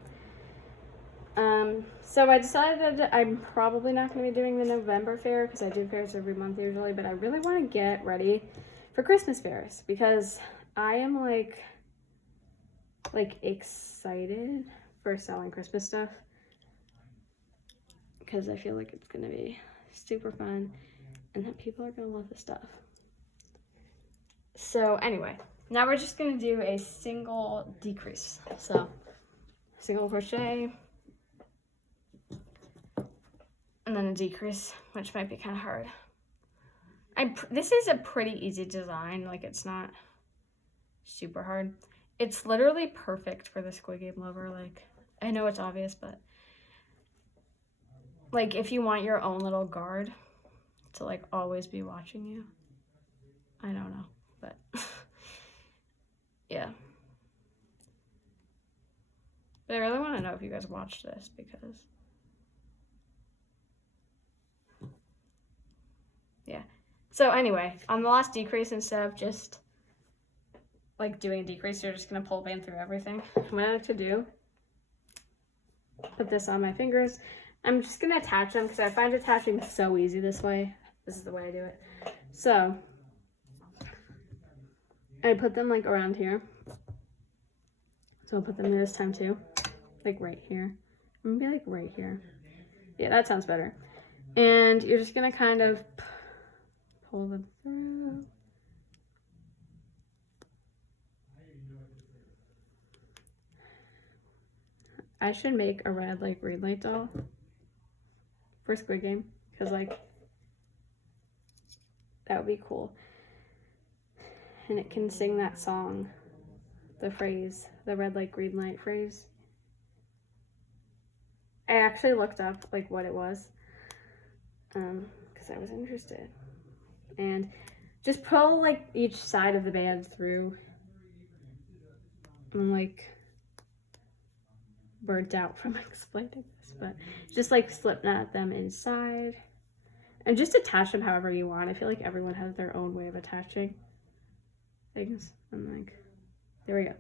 So I decided I'm probably not going to be doing the November fair, because I do fairs every month usually, but I really want to get ready for Christmas fairs, because I am like excited for selling Christmas stuff, because I feel like it's going to be super fun and that people are going to love the stuff. So anyway, now we're just going to do a single decrease. So single crochet, and then a decrease, which might be kind of hard. This is a pretty easy design. Like, it's not super hard. It's literally perfect for the Squid Game lover. Like, I know it's obvious, but like, if you want your own little guard to like always be watching you, I don't know, but yeah. But I really want to know if you guys watched this, because yeah. So anyway, on the last decrease, instead of just like doing a decrease, you're just gonna pull band through everything. What I like to do, put this on my fingers. I'm just gonna attach them, because I find attaching so easy this way. This is the way I do it. So I put them like around here. So I'll put them this time too, like right here. I'm gonna be like right here. Yeah, that sounds better. And you're just gonna kind of pull them through. I should make a red like green light doll for Squid Game, because like that would be cool. And it can sing that song, the phrase, the red light green light phrase. I actually looked up like what it was, because I was interested. And just pull like each side of the band through. I'm like burnt out from explaining this, but just like slip knot them inside and just attach them however you want. I feel like everyone has their own way of attaching things. I'm like, there we go.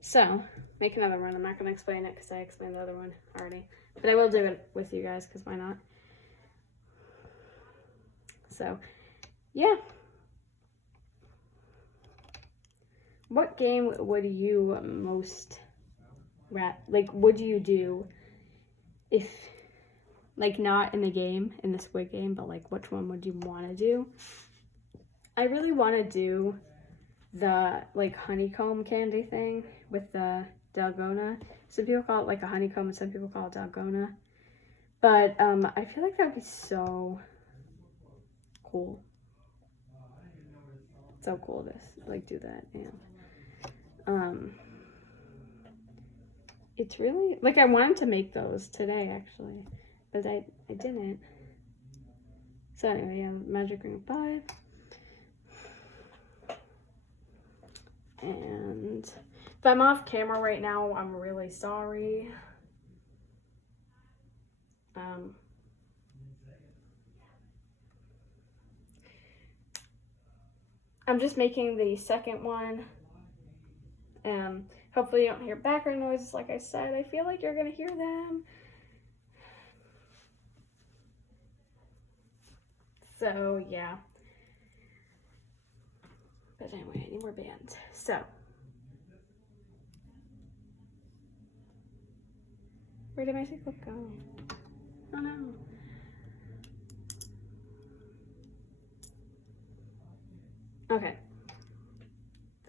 So make another one. I'm not going to explain it, because I explained the other one already, but I will do it with you guys, because why not? So yeah. What game would you most would you do if, like, not in the game, in the Squid Game, but like which one would you want to do? I really want to do the like honeycomb candy thing with the dalgona. Some people call it like a honeycomb, and some people call it dalgona. But I feel like that would be so cool. so cool to like do that. And it's really like I wanted to make those today actually, but I didn't. So anyway, yeah, magic ring 5. And if I'm off camera right now, I'm really sorry. I'm just making the second one. Hopefully you don't hear background noises. Like I said, I feel like you're gonna hear them. So yeah. But anyway, I need more bands. So where did my clip go? Oh no. Okay.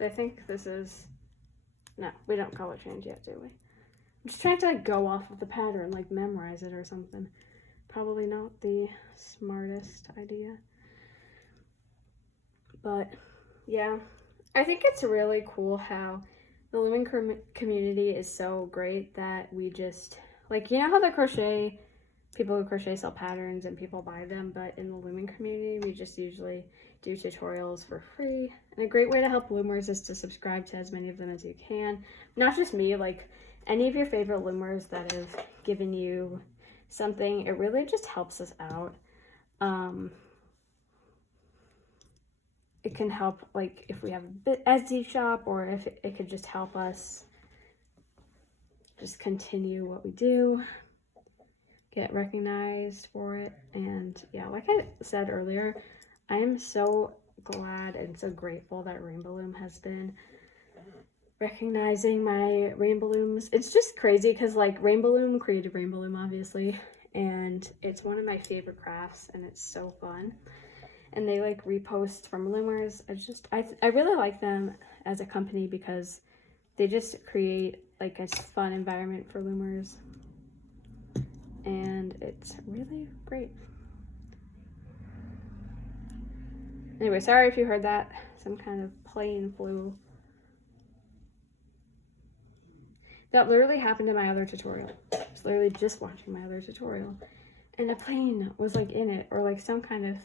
I think this is, no, we don't color change yet, do we? I'm just trying to like go off of the pattern, like memorize it or something. Probably not the smartest idea. But yeah, I think it's really cool how the looming community is so great that we just, like, you know how the crochet, people who crochet sell patterns and people buy them, but in the looming community, we just usually do tutorials for free. And a great way to help loomers is to subscribe to as many of them as you can. Not just me, like any of your favorite loomers that have given you something, it really just helps us out. It can help, like if we have a Etsy shop, or if it could just help us just continue what we do, get recognized for it. And yeah, like I said earlier, I am so glad and so grateful that Rainbow Loom has been recognizing my Rainbow Looms. It's just crazy because like Rainbow Loom created Rainbow Loom, obviously, and it's one of my favorite crafts and it's so fun. And they like repost from Loomers. I really like them as a company because they just create like a fun environment for Loomers. And it's really great. Anyway, sorry if you heard that. Some kind of plane flew. That literally happened in my other tutorial. I was literally just watching my other tutorial. And a plane was like in it, or like some kind of,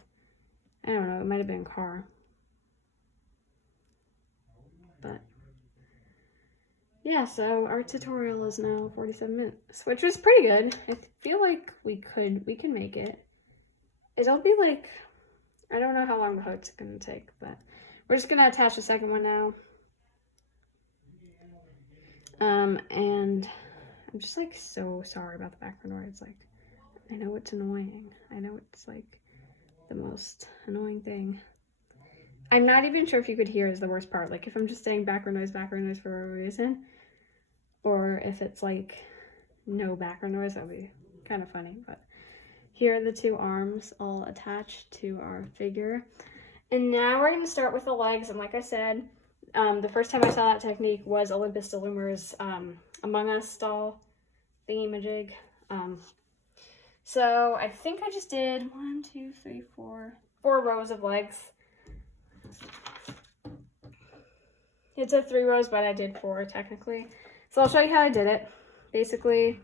I don't know, it might have been a car. But yeah, so our tutorial is now 47 minutes, which was pretty good. I feel like we can make it. It'll be like, I don't know how long the hook's gonna take, but we're just gonna attach the second one now. And I'm just like so sorry about the background noise. Like, I know it's annoying. I know it's like the most annoying thing. I'm not even sure if you could hear is the worst part. Like if I'm just saying background noise for a reason, or if it's like no background noise, that would be kind of funny. But here are the two arms all attached to our figure. And now we're going to start with the legs. And like I said, the first time I saw that technique was Olympus Loomer's Among Us doll thingy-majig. So I think I just did 4 rows of legs. It said 3 rows, but I did 4 technically. So I'll show you how I did it. Basically,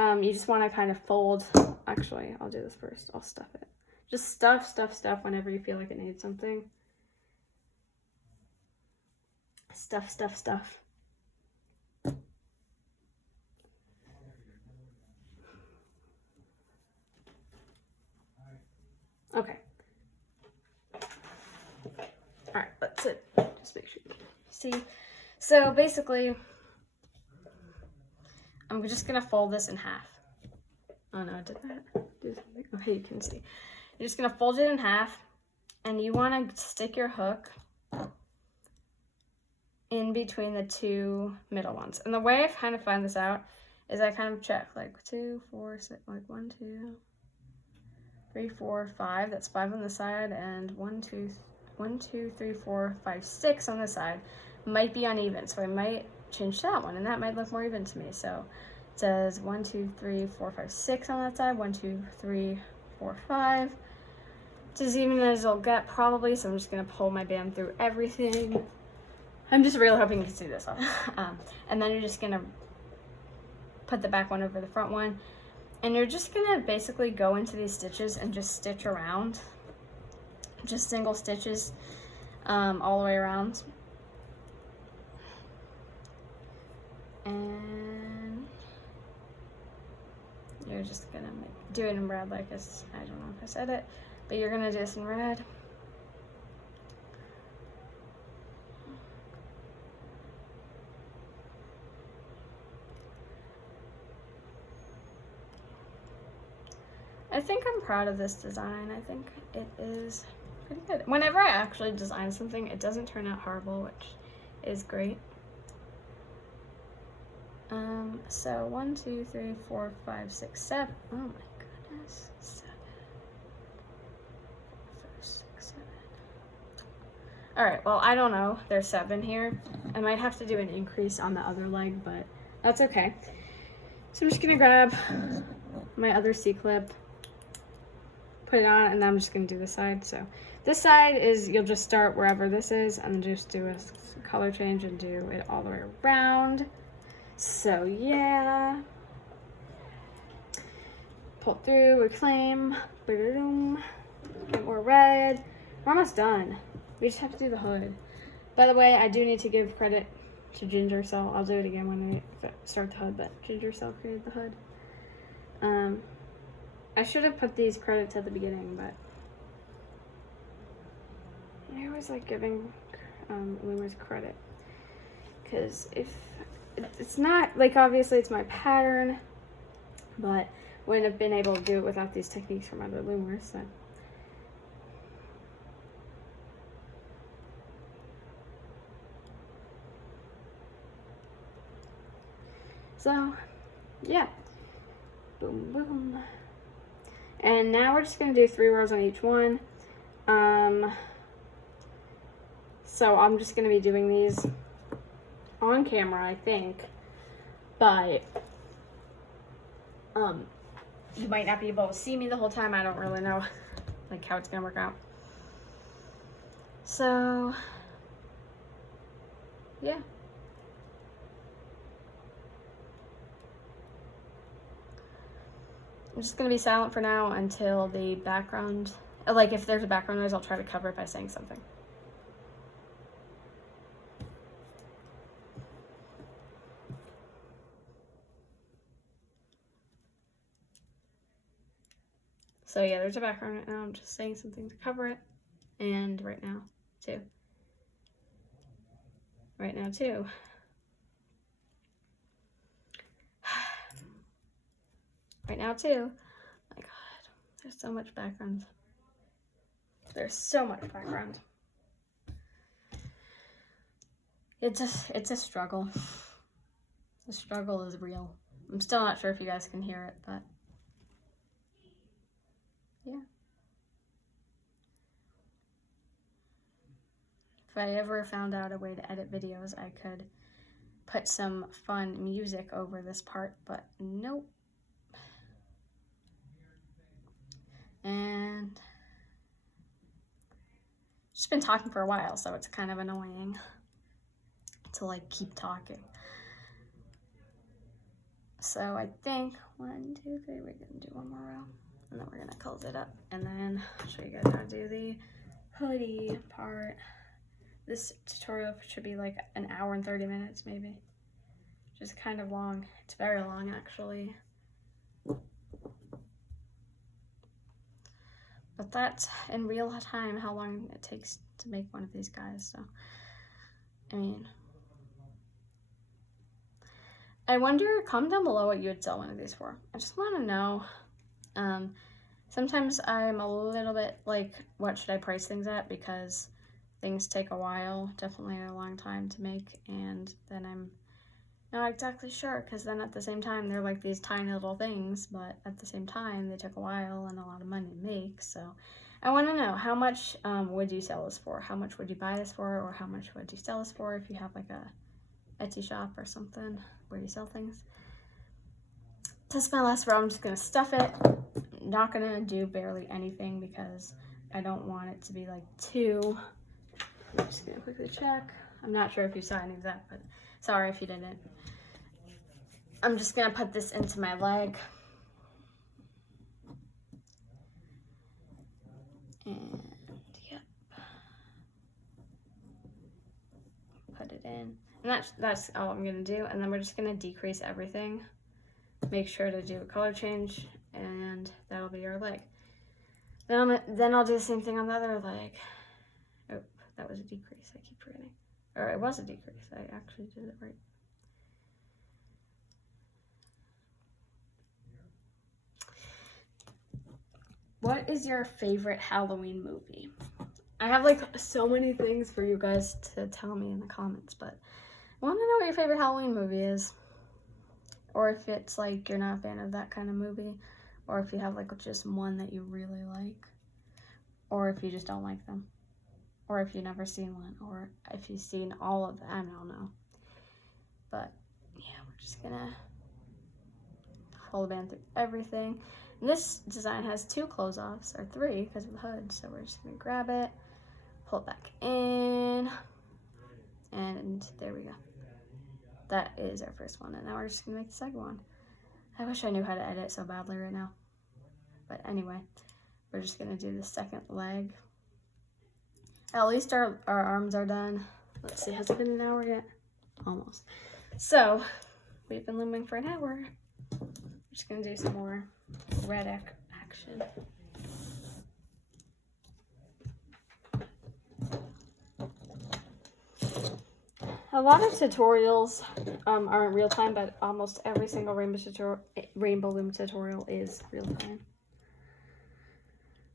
you just want to kind of fold. Actually, I'll do this first. I'll stuff it. Just stuff whenever you feel like it needs something. Stuff. Okay. Alright, that's it. Just make sure you see. So basically, I'm just gonna fold this in half. Oh no, I did that. Okay, you can see. You're just gonna fold it in half, and you wanna stick your hook in between the 2 middle ones. And the way I kind of find this out is I kind of check like 2, 4, 6, like 1, 2, 3, 4, 5. That's 5 on the side, and 1, 2, 3, 4, 5, 6 on the side. Might be uneven, so I might change that one, and that might look more even to me. So it says 1, 2, 3, 4, 5, 6 on that side. 1, 2, 3, 4, 5. It's as even as it'll get probably, so I'm just gonna pull my band through everything. I'm just really hoping you can see this one. And then you're just gonna put the back one over the front one. And you're just gonna basically go into these stitches and just stitch around. Just single stitches all the way around. And you're just gonna do it in red like this. I don't know if I said it, but you're gonna do this in red. I think I'm proud of this design. I think it is pretty good. Whenever I actually design something, it doesn't turn out horrible, which is great. So 1, 2, 3, 4, 5, 6, 7. Oh my goodness. 7. 4, 5, 6, 7. All right, well, I don't know. There's 7 here. I might have to do an increase on the other leg, but that's okay. So I'm just gonna grab my other C-clip, put it on, and then I'm just gonna do this side. So this side is, you'll just start wherever this is and just do a color change and do it all the way around. So yeah, pull through, reclaim, boom, get more red. We're almost done. We just have to do the hood. By the way, I do need to give credit to Gingercel. I'll do it again when we start the hood, but Gingercel created the hood. I should have put these credits at the beginning, but I always like giving Loomers credit, because if it's not, like, obviously it's my pattern, but wouldn't have been able to do it without these techniques from other Loomers. So yeah, boom, boom. And now we're just gonna do 3 rows on each one. So I'm just gonna be doing these on camera, I think, but you might not be able to see me the whole time. I don't really know like how it's gonna work out. So yeah. I'm just gonna be silent for now until the background, like if there's a background noise, I'll try to cover it by saying something. So yeah, there's a background right now. I'm just saying something to cover it. And right now, too. Right now, too. Right now, too. My God, there's so much background. There's so much background. It's a struggle. The struggle is real. I'm still not sure if you guys can hear it, but yeah. If I ever found out a way to edit videos, I could put some fun music over this part, but nope. And just been talking for a while, so it's kind of annoying to like keep talking. So I think 1, 2, 3, we're gonna do one more row, and then we're gonna close it up, and then I'll show you guys how to do the hoodie part. This tutorial should be like an hour and 30 minutes maybe. Just kind of long. It's very long actually. But that's in real time how long it takes to make one of these guys. So, I mean, I wonder, comment down below what you would sell one of these for. I just want to know. Sometimes I'm a little bit like, what should I price things at? Because things take a while, definitely a long time to make, and then I'm not exactly sure, because then at the same time they're like these tiny little things, but at the same time they took a while and a lot of money to make. So I want to know, how much would you sell this for? How much would you buy this for, or how much would you sell this for if you have like a Etsy shop or something where you sell things? This is my last row. I'm just gonna stuff it. I'm not gonna do barely anything because I don't want it to be like too. I'm just gonna quickly check. I'm not sure if you saw any of that, but sorry if you didn't. I'm just gonna put this into my leg. And yep. Put it in. And that's all I'm gonna do. And then we're just gonna decrease everything. Make sure to do a color change, and that'll be our leg. Then I'll do the same thing on the other leg. Oh, that was a decrease. I keep forgetting. Or it was a decrease. I actually did it right. What is your favorite Halloween movie? I have like so many things for you guys to tell me in the comments, but I want to know what your favorite Halloween movie is. Or if it's like you're not a fan of that kind of movie, or if you have like just one that you really like, or if you just don't like them, or if you've never seen one, or if you've seen all of them. I don't know. But yeah, we're just gonna pull the band through everything. And this design has 2 close-offs, or 3 because of the hood, so we're just gonna grab it, pull it back in, and there we go. That is our first one, and now we're just gonna make the second one. I wish I knew how to edit so badly right now. But anyway, we're just gonna do the second leg. At least our arms are done. Let's see, has it been an hour yet? Almost. So, we've been looming for an hour. We're just gonna do some more red action. A lot of tutorials aren't real time, but almost every single Rainbow Loom tutorial is real time.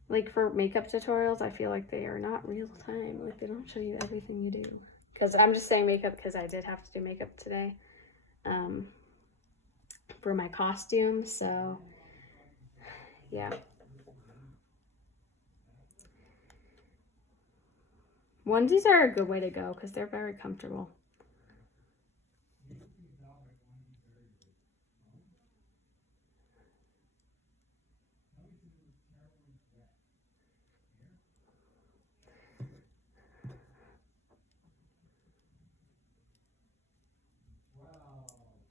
Like for makeup tutorials, I feel like they are not real time. Like they don't show you everything you do. Because I'm just saying makeup because I did have to do makeup today for my costume. So yeah. Onesies are a good way to go because they're very comfortable.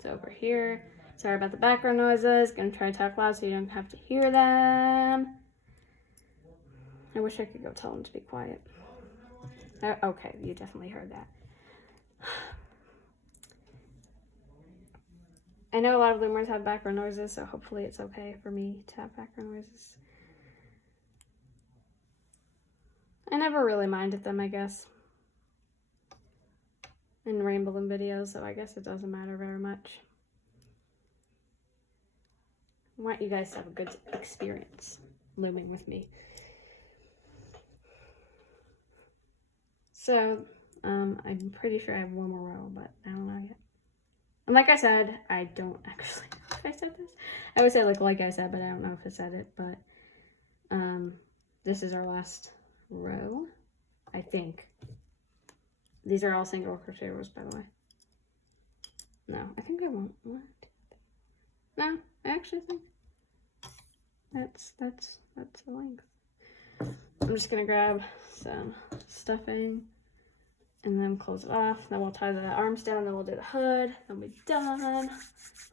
So over here, sorry about the background noises. Gonna try to talk loud so you don't have to hear them. I wish I could go tell them to be quiet. Okay, you definitely heard that. I know a lot of Loomers have background noises, so hopefully it's okay for me to have background noises. I never really minded them, I guess, in Rainbow Loom videos, so I guess it doesn't matter very much. I want you guys to have a good experience looming with me. So, I'm pretty sure I have one more row, but I don't know yet. And like I said, I don't actually know if I said this. I would say like I said, but I don't know if I said it, but this is our last row, I think. These are all single crochet rows, by the way. No, I think I want one. No, I actually think that's the length. I'm just gonna grab some stuffing and then close it off. Then we'll tie the arms down, then we'll do the hood, then we'll be done.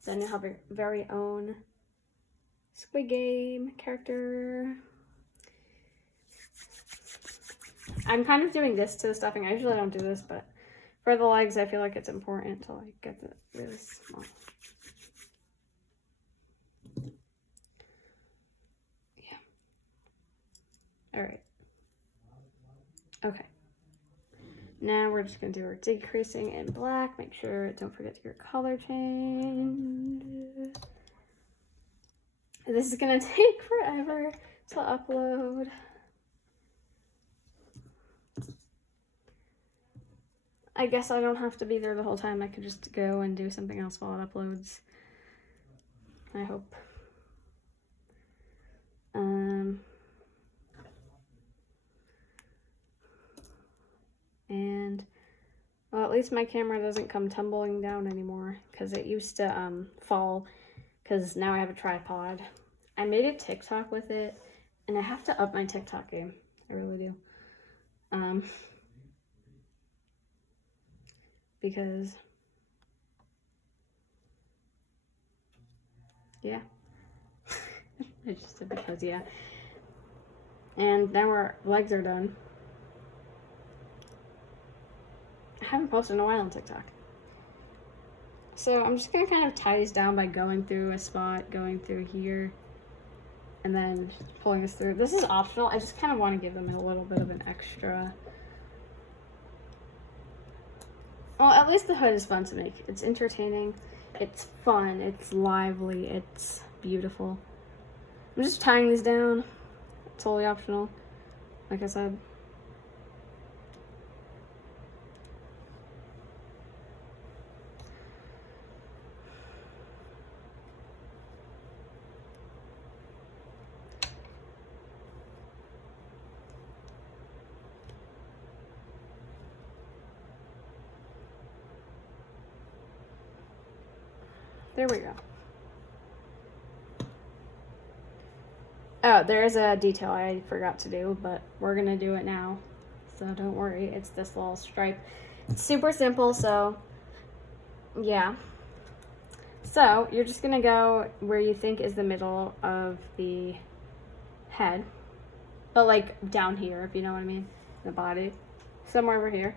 Then you'll have your very own Squid Game character. I'm kind of doing this to the stuffing. I usually don't do this, but for the legs, I feel like it's important to like get it really small. Yeah. All right. Okay. Now we're just gonna do our decreasing in black. Make sure, don't forget to do your color change. This is gonna take forever to upload. I guess I don't have to be there the whole time. I could just go and do something else while it uploads. I hope. And well, at least my camera doesn't come tumbling down anymore because it used to fall because now I have a tripod. I made a TikTok with it and I have to up my TikTok game. I really do. Because, yeah. I just did because, yeah. And then our legs are done. I haven't posted in a while on TikTok. So I'm just gonna kind of tie these down by going through a spot, going through here, and then pulling this through. This is optional. I just kind of want to give them a little bit of an extra. Well, at least the hood is fun to make. It's entertaining, it's fun, it's lively, it's beautiful. I'm just tying these down. It's totally optional, like I said. There we go. Oh, there is a detail I forgot to do, but we're gonna do it now. So don't worry, it's this little stripe. It's super simple, so yeah. So you're just gonna go where you think is the middle of the head, but like down here, if you know what I mean, the body, somewhere over here.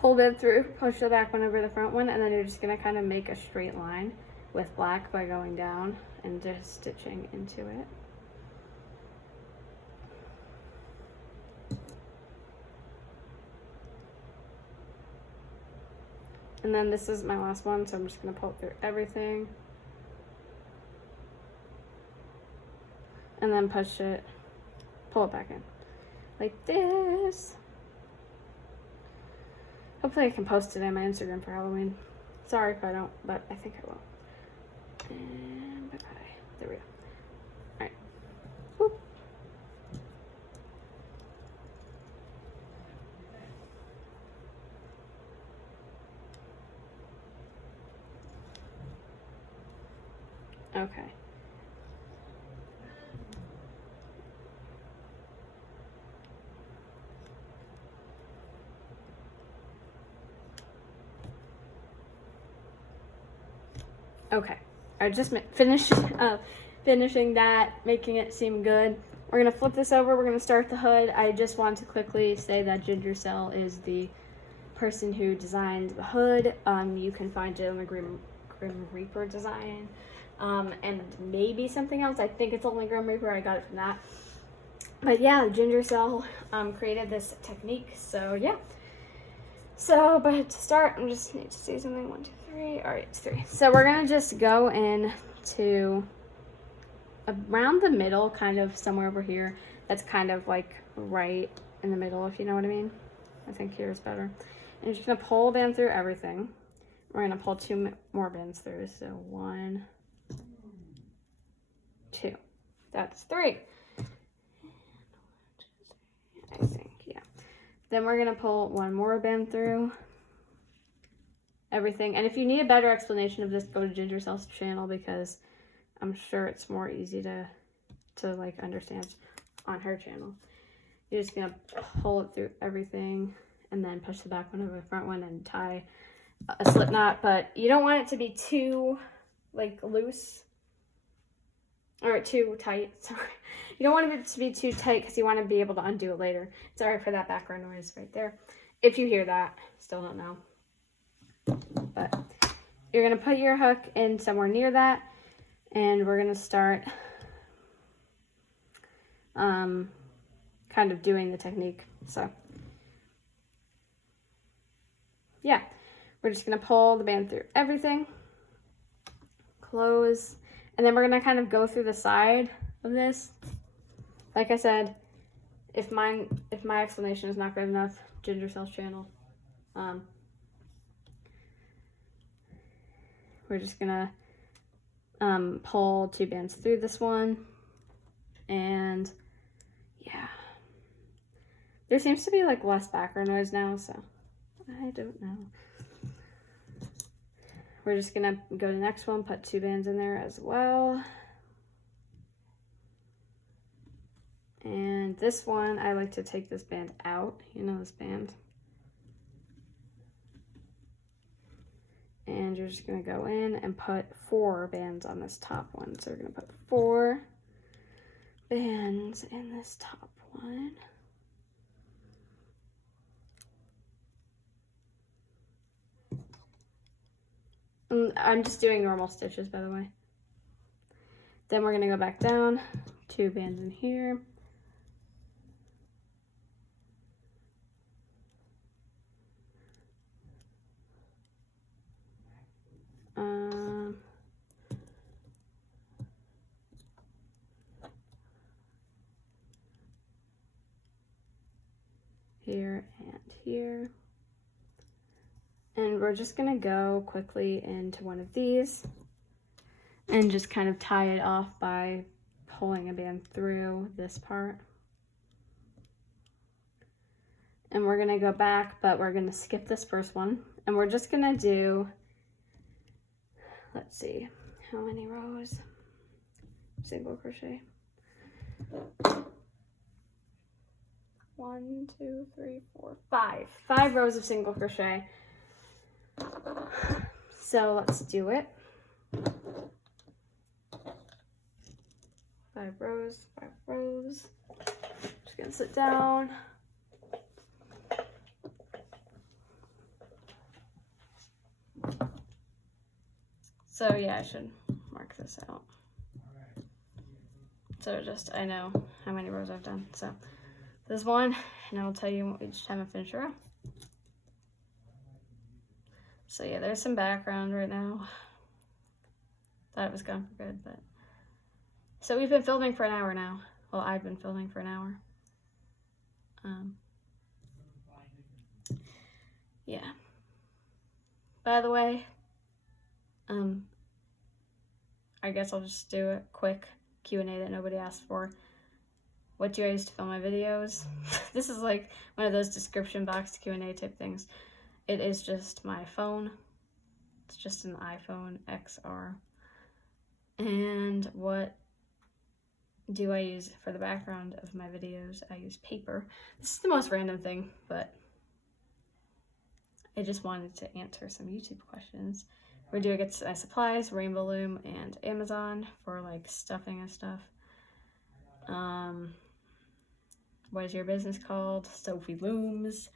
Pull it through, push the back one over the front one, and then you're just gonna kind of make a straight line with black by going down and just stitching into it. And then this is my last one, so I'm just gonna pull it through everything. And then push it, pull it back in. Like this. Hopefully I can post it on my Instagram for Halloween. Sorry if I don't, but I think I will. And bye-bye. There we go. Alright. Whoop. Okay. Okay. I just finished finishing that, making it seem good. We're gonna flip this over. We're gonna start the hood. I just want to quickly say that Gingercel is the person who designed the hood. You can find it on the Grim Reaper design, and maybe something else. I think it's only Grim Reaper. I got it from that. But yeah, Gingercel created this technique. So yeah. So, but to start, I just need to see something. 1, 2, 3. All right, it's 3. So we're gonna just go in to around the middle, kind of somewhere over here. That's kind of like right in the middle, if you know what I mean. I think here is better. And you're just gonna pull band through everything. We're gonna pull 2 more bands through. So 1, 2. That's 3. I think, yeah. Then we're gonna pull 1 more band through everything. And if you need a better explanation of this, go to Gingercel's channel, because I'm sure it's more easy to like understand on her channel. You're just gonna pull it through everything and then push the back one over the front one and tie a slip knot, but you don't want it to be too like loose or too tight. Sorry, you don't want it to be too tight because you want to be able to undo it later. Sorry for that background noise right there. If you hear that, still don't know. But you're gonna put your hook in somewhere near that, and we're gonna start kind of doing the technique. So yeah, we're just gonna pull the band through everything, close, and then we're gonna kind of go through the side of this. Like I said, if my explanation is not good enough, Gingercel's channel. We're just gonna pull 2 bands through this one, and yeah, there seems to be like less background noise now, so I don't know. We're just gonna go to the next one, put 2 bands in there as well, and this one, I like to take this band out, you know, this band. And you're just gonna go in and put 4 bands on this top one. So we're gonna put 4 bands in this top one. I'm just doing normal stitches, by the way. Then we're gonna go back down, 2 bands in here. Here and here. And we're just gonna go quickly into one of these and just kind of tie it off by pulling a band through this part. And we're gonna go back, but we're gonna skip this first one. And we're just gonna do, let's see, how many rows? Single crochet. 1, 2, 3, 4, 5. 5 rows of single crochet. So let's do it. 5 rows, 5 rows. Just gonna sit down. So yeah, I should mark this out. So just, I know how many rows I've done. So this one, and I'll tell you each time I finish a row. So yeah, there's some background right now. Thought it was gone for good, but. So we've been filming for an hour now. Well, I've been filming for an hour. Yeah. By the way, I guess I'll just do a quick Q&A that nobody asked for. What do I use to film my videos? This is like one of those description box Q&A type things. It is just my phone. It's just an iPhone XR. And what do I use for the background of my videos? I use paper. This is the most random thing, but I just wanted to answer some YouTube questions. Where do I get my supplies? Rainbow Loom and Amazon for like stuffing and stuff. What is your business called? Sophie Looms.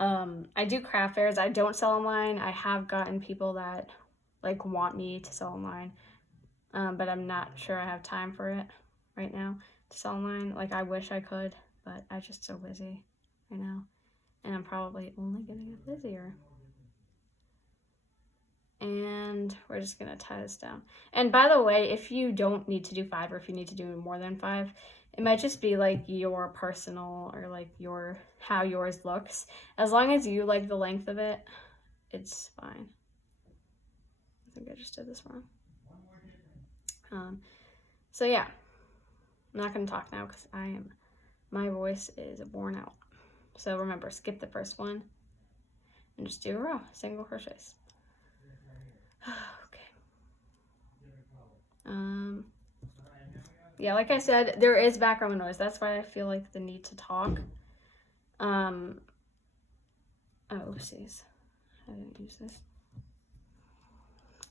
I do craft fairs. I don't sell online. I have gotten people that like want me to sell online, but I'm not sure I have time for it right now to sell online. Like I wish I could, but I'm just so busy right now, and I'm probably only gonna get busier. And we're just gonna tie this down. And by the way, if you don't need to do 5, or if you need to do more than 5, it might just be like your personal, or like your how yours looks. As long as you like the length of it, it's fine. I think I just did this wrong. So yeah, I'm not gonna talk now because my voice is worn out. So remember, skip the first one and just do a row, single crochets. Okay. Yeah, like I said, there is background noise. That's why I feel like the need to talk. Oh, oopsies. I didn't use this.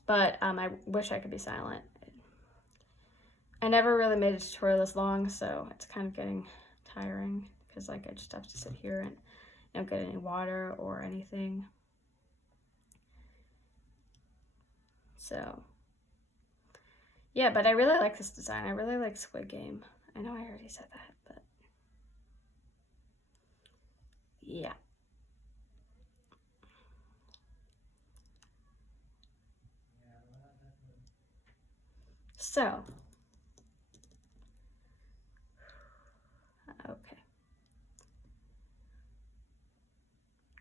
But I wish I could be silent. I never really made a tutorial this long, so it's kind of getting tiring because like I just have to sit here and don't get any water or anything. So yeah, but I really like this design. I really like Squid Game. I know I already said that, but yeah. So, okay.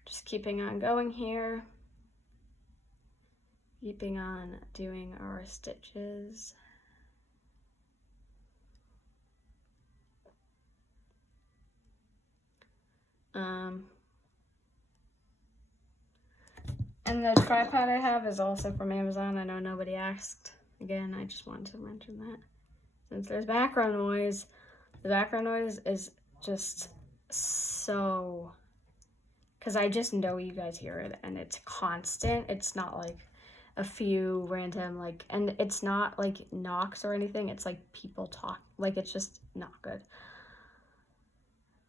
Just keeping on going here. Keeping on doing our stitches. And the tripod I have is also from Amazon. I know nobody asked. Again, I just wanted to mention that. Since there's background noise, the background noise is just so, because I just know you guys hear it and it's constant. It's not like a few random, like, and it's not like knocks or anything. It's like people talk, like it's just not good.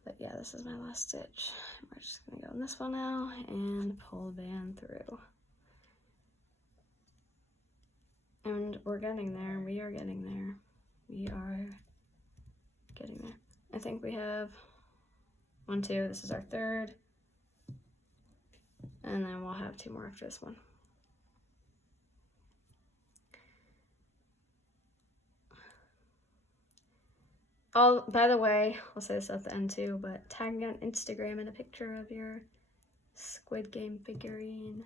But yeah, this is my last stitch. We're just gonna go in this one now and pull the band through. And we're getting there. We are getting there. We are getting there. I think we have 1, 2. This is our third. And then we'll have 2 more after this one. Oh, by the way, I'll say this at the end too, but tag me on Instagram in a picture of your Squid Game figurine.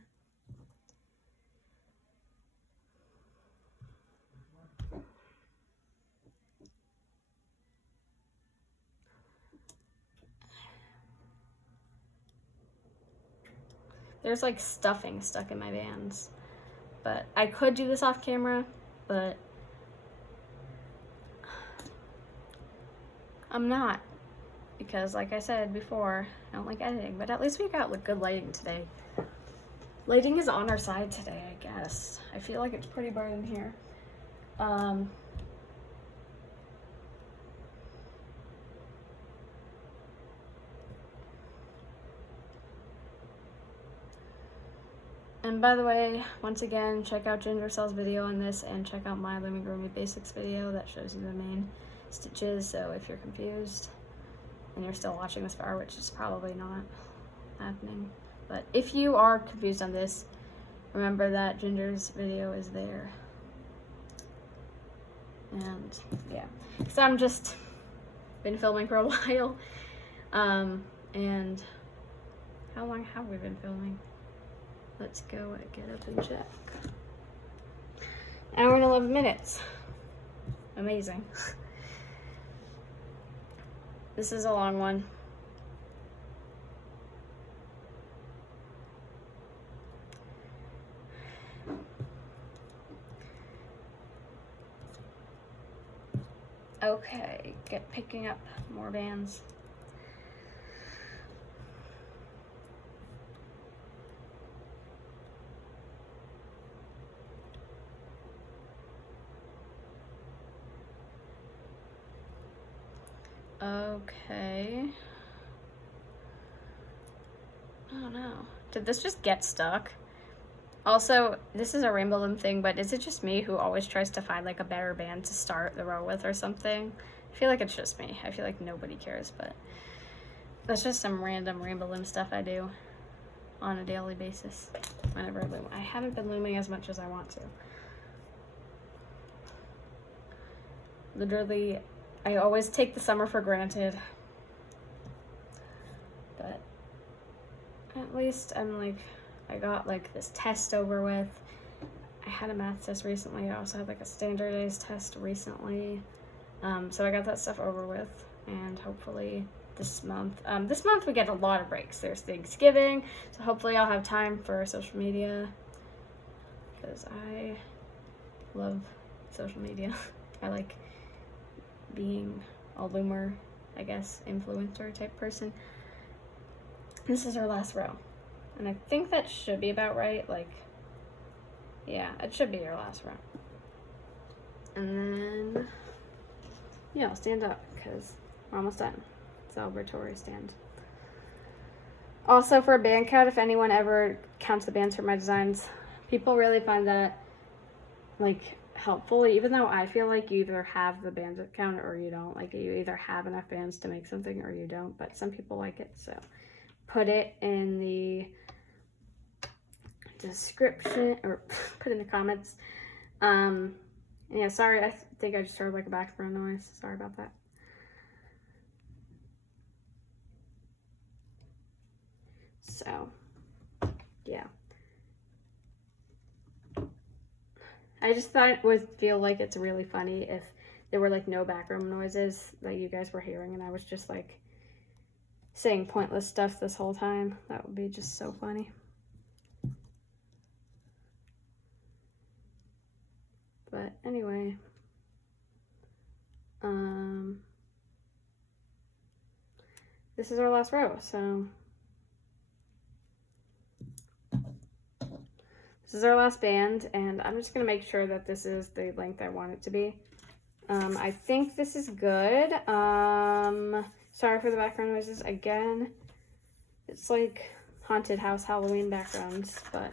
There's like stuffing stuck in my bands, but I could do this off camera, but I'm not, because like I said before, I don't like editing, but at least we got good lighting today. Lighting is on our side today, I guess. I feel like it's pretty bright in here. And by the way, once again, check out Gingercel's video on this and check out my Loomigurumi Basics video that shows you the main stitches. So if you're confused and you're still watching this far, which is probably not happening, but if you are confused on this, remember that Ginger's video is there. And yeah, so I'm just been filming for a while. And how long have we been filming? Let's go get up and check. Hour and 11 minutes. Amazing. This is a long one. Okay, picking up more bands. Okay. Oh no. Did this just get stuck? Also, this is a rainbow loom thing, but is it just me who always tries to find like a better band to start the row with or something? I feel like it's just me. I feel like nobody cares, but that's just some random rainbow loom stuff I do on a daily basis whenever I loom. I haven't been looming as much as I want to. Literally, I always take the summer for granted, but at least I'm like, I got like this test over with. I had a math test recently. I also had like a standardized test recently. So I got that stuff over with, and hopefully this month we get a lot of breaks. There's Thanksgiving, so hopefully I'll have time for social media, because I love social media. I like being a loomer, I guess, influencer type person. This is our last row, and I think that should be about right. Like, yeah, it should be your last row. And then, yeah, I'll stand up because we're almost done. Celebratory stand. Also, for a band count, if anyone ever counts the bands for my designs, people really find that like helpful, even though I feel like you either have the band count or you don't. Like, you either have enough bands to make something or you don't, but some people like it, so put it in the description, or put in the comments. Yeah, sorry, I think I just heard like a background noise. Sorry about that. So, yeah. I just thought it would feel like it's really funny if there were like no background noises that you guys were hearing and I was just like saying pointless stuff this whole time. That would be just so funny. But anyway, this is our last row. So this is our last band, and I'm just gonna make sure that this is the length I want it to be. I think this is good. Sorry for the background noises again. It's like haunted house Halloween backgrounds, but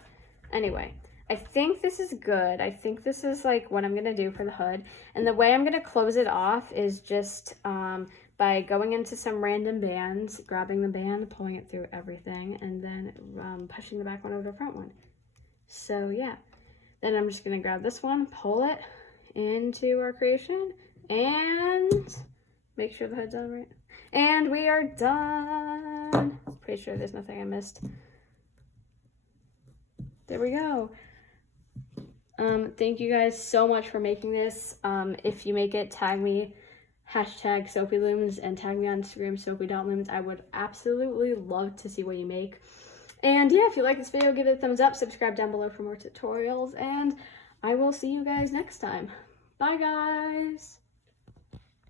anyway, I think this is good. I think this is like what I'm gonna do for the hood. And the way I'm gonna close it off is just by going into some random bands, grabbing the band, pulling it through everything, and then pushing the back one over the front one. So yeah, then I'm just gonna grab this one, pull it into our creation, and make sure the hood's on right. And we are done. Pretty sure there's nothing I missed. There we go. Thank you guys so much for making this. If you make it, tag me, hashtag Sophie Looms, and tag me on Instagram, Sophie.looms. I would absolutely love to see what you make. And yeah, if you like this video, give it a thumbs up, subscribe down below for more tutorials, and I will see you guys next time. Bye, guys.